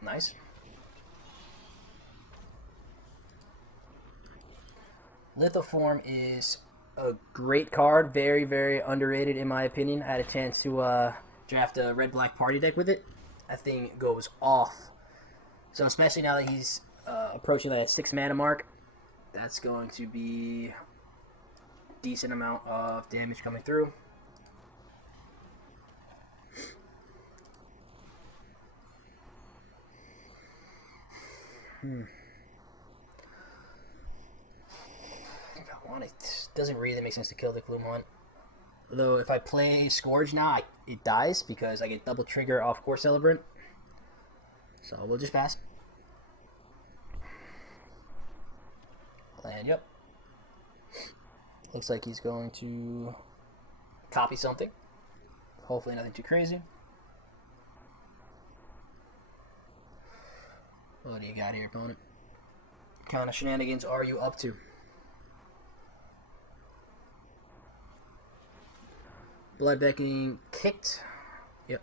nice. Lithoform is a great card. Very, very underrated in my opinion. I had a chance to draft a red-black party deck with it. That thing goes off. So especially now that he's approaching that 6 mana mark, that's going to be a decent amount of damage coming through. It doesn't really make sense to kill the Gloom Hunt. Although if I play Scourge now, it dies because I get double trigger off Core Celebrant. So we'll just pass. Land, yep. Looks like he's going to copy something. Hopefully nothing too crazy. What do you got here, opponent? What kind of shenanigans are you up to? Blood Beckoning kicked. Yep.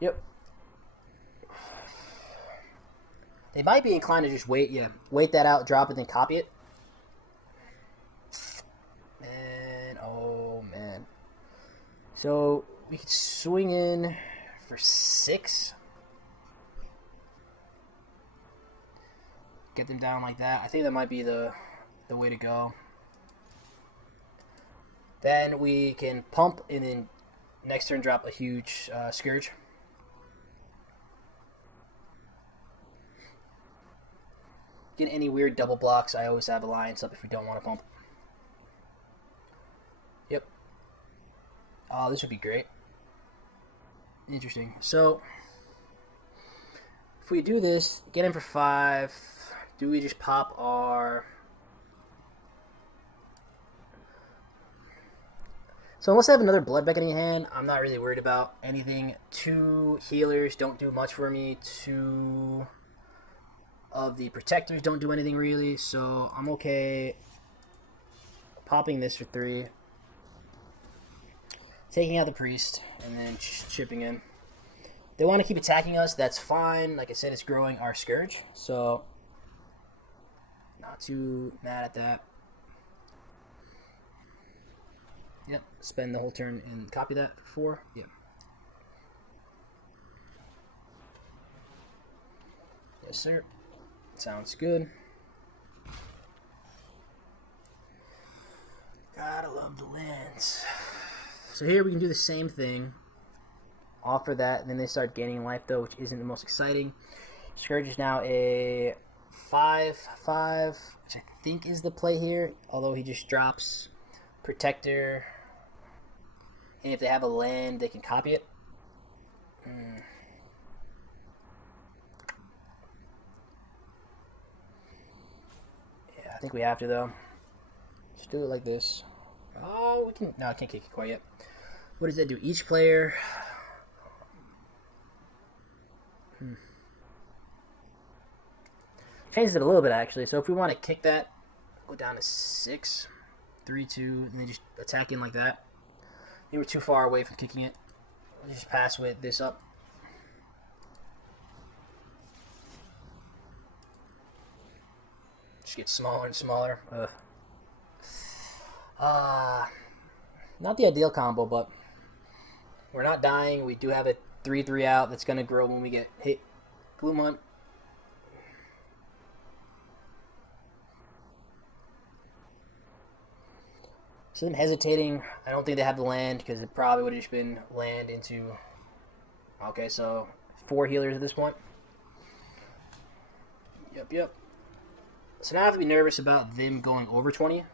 Yep. They might be inclined to just wait, wait that out, drop it, then copy it. And, oh man. So, we could swing in for 6. Get them down like that. I think that might be the way to go. Then we can pump, and then next turn drop a huge Scourge. Get any weird double blocks. I always have Alliance up if we don't want to pump. Yep. Oh, this would be great. Interesting. So, if we do this, get in for 5, do we just pop our... So unless I have another Blood Beckoning in hand, I'm not really worried about anything. 2 healers don't do much for me. 2 of the protectors don't do anything really, so I'm okay popping this for 3, taking out the priest, and then chipping in. They want to keep attacking us, that's fine. Like I said, it's growing our Scourge, so not too mad at that. Yep, spend the whole turn and copy that for 4. Yep. Yes, sir. Sounds good. Gotta love the lands. So here we can do the same thing. Offer that, and then they start gaining life though, which isn't the most exciting. Scourge is now a 5/5, which I think is the play here. Although he just drops Protector, and if they have a land, they can copy it. I think we have to though. Just do it like this. Oh, we can. No, I can't kick it quite yet. What does that do? Each player. Changes it a little bit actually. So if we want to kick that, go down to 6. 3-2, and then just attack in like that. You were too far away from kicking it. Just pass with this up. Just get smaller and smaller. Not the ideal combo, but we're not dying. We do have a 3-3 out that's going to grow when we get hit. Gloom Hunt. So I'm hesitating. I don't think they have the land because it probably would have just been land into... Okay, so 4 healers at this point. Yep. So now I have to be nervous about them going over 20.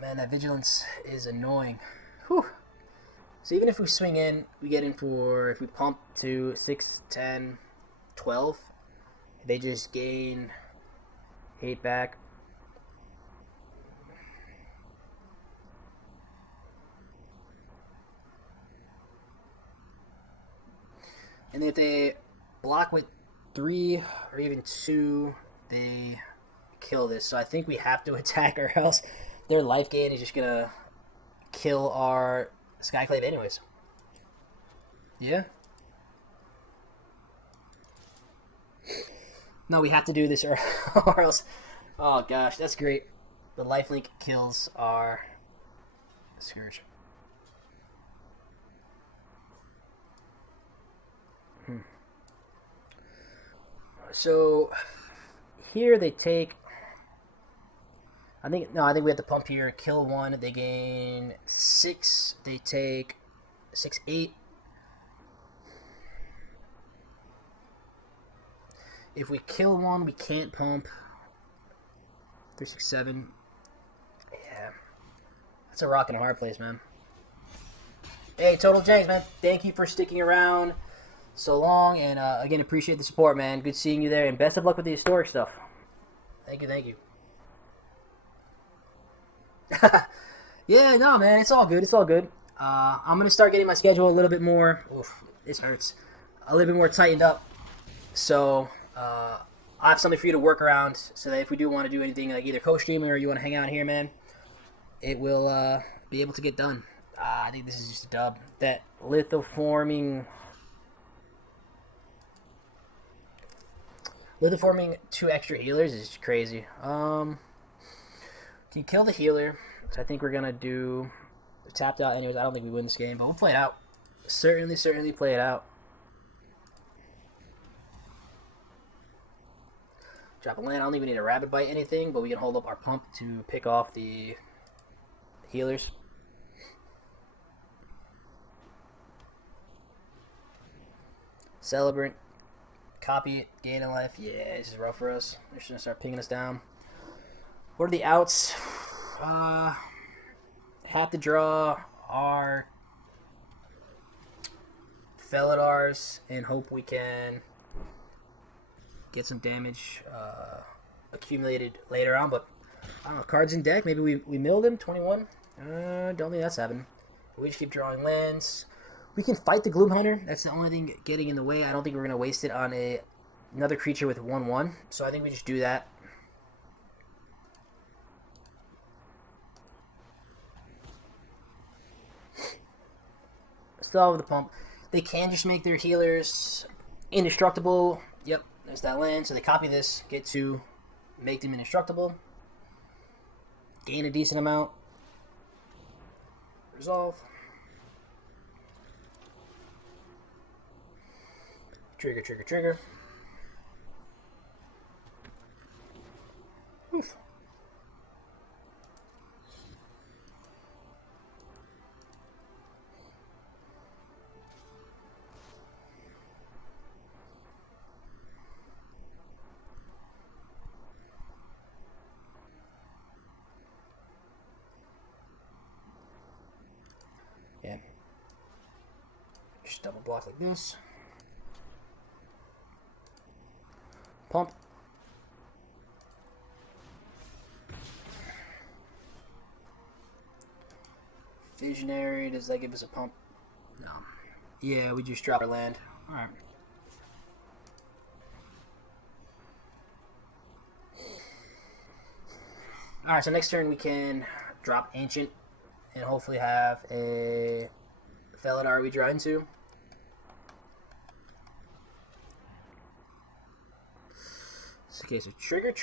Man, that vigilance is annoying. Whew. So even if we swing in, we get in for, if we pump to 6, 10, 12, they just gain 8 back. And if they block with 3 or even 2, they kill this. So I think we have to attack, or else their life gain is just going to kill our Skyclave anyways. Yeah? No, we have to do this or else... Oh gosh, that's great. The lifelink kills our Scourge. So here they take... I think we have to pump here. Kill 1, they gain 6. They take 6, 8. If we kill 1, we can't pump. 3, 6, 7. Yeah. That's a rock and a hard place, man. Hey, Total Janks, man. Thank you for sticking around so long. And again, appreciate the support, man. Good seeing you there. And best of luck with the historic stuff. Thank you. Yeah, no, man. It's all good. I'm going to start getting my schedule a little bit more... Oof, this hurts. A little bit more tightened up. So... I have something for you to work around, so that if we do want to do anything like either co-streaming or you want to hang out here, man, it will be able to get done. I think this is just a dub. That lithoforming 2 extra healers is crazy. Can you kill the healer? So I think we're gonna do tapped out anyways. I don't think we win this game, but we'll play it out. Certainly play it out. Drop a land. I don't think we need a rabbit bite anything, but we can hold up our pump to pick off the healers. Celebrant. Copy it. Gain a life. Yeah, this is rough for us. They're just going to start pinging us down. What are the outs? Have to draw our Felidars and hope we can get some damage accumulated later on, but I don't know, cards in deck, maybe we milled him, 21, don't think that's happening. We just keep drawing lands. We can fight the Gloom Hunter, that's the only thing getting in the way. I don't think we're going to waste it on another creature with 1/1, so I think we just do that. Still have the pump. They can just make their healers indestructible. Yep. There's that land, so they copy this, get to make them indestructible, gain a decent amount, resolve, trigger. Oof. Yeah. Just double block like this. Pump. Visionary, does that give us a pump? No. Yeah, we just drop our land. Alright. Alright, so next turn we can drop Ancient and hopefully have a Felidar we draw into. Okay, so trigger.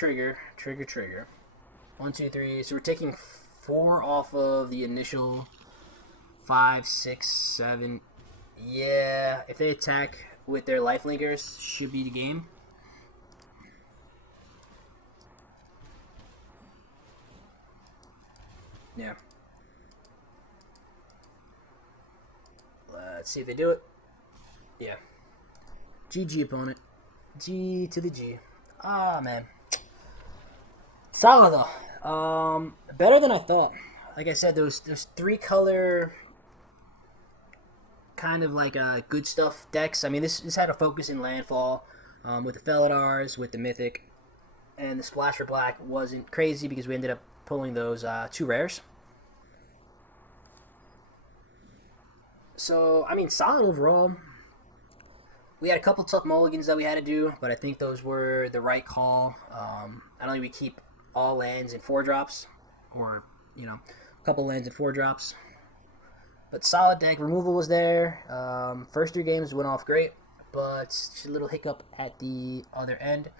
1, 2, 3. So we're taking 4 off of the initial 5, 6, 7. Yeah, if they attack with their lifelinkers, should be the game. Yeah. Let's see if they do it. Yeah. GG, opponent. G to the G. Ah, man. Solid, though. Better than I thought. Like I said, those 3-color kind of like good stuff decks. I mean, this had a focus in landfall with the Felidars, with the Mythic, and the Splash for Black wasn't crazy because we ended up pulling those 2 rares. So, I mean, solid overall. We had a couple tough mulligans that we had to do, but I think those were the right call. Not only we keep all lands in 4-drops, or, you know, a couple lands in 4-drops. But solid deck. Removal was there. First 3 games went off great, but just a little hiccup at the other end.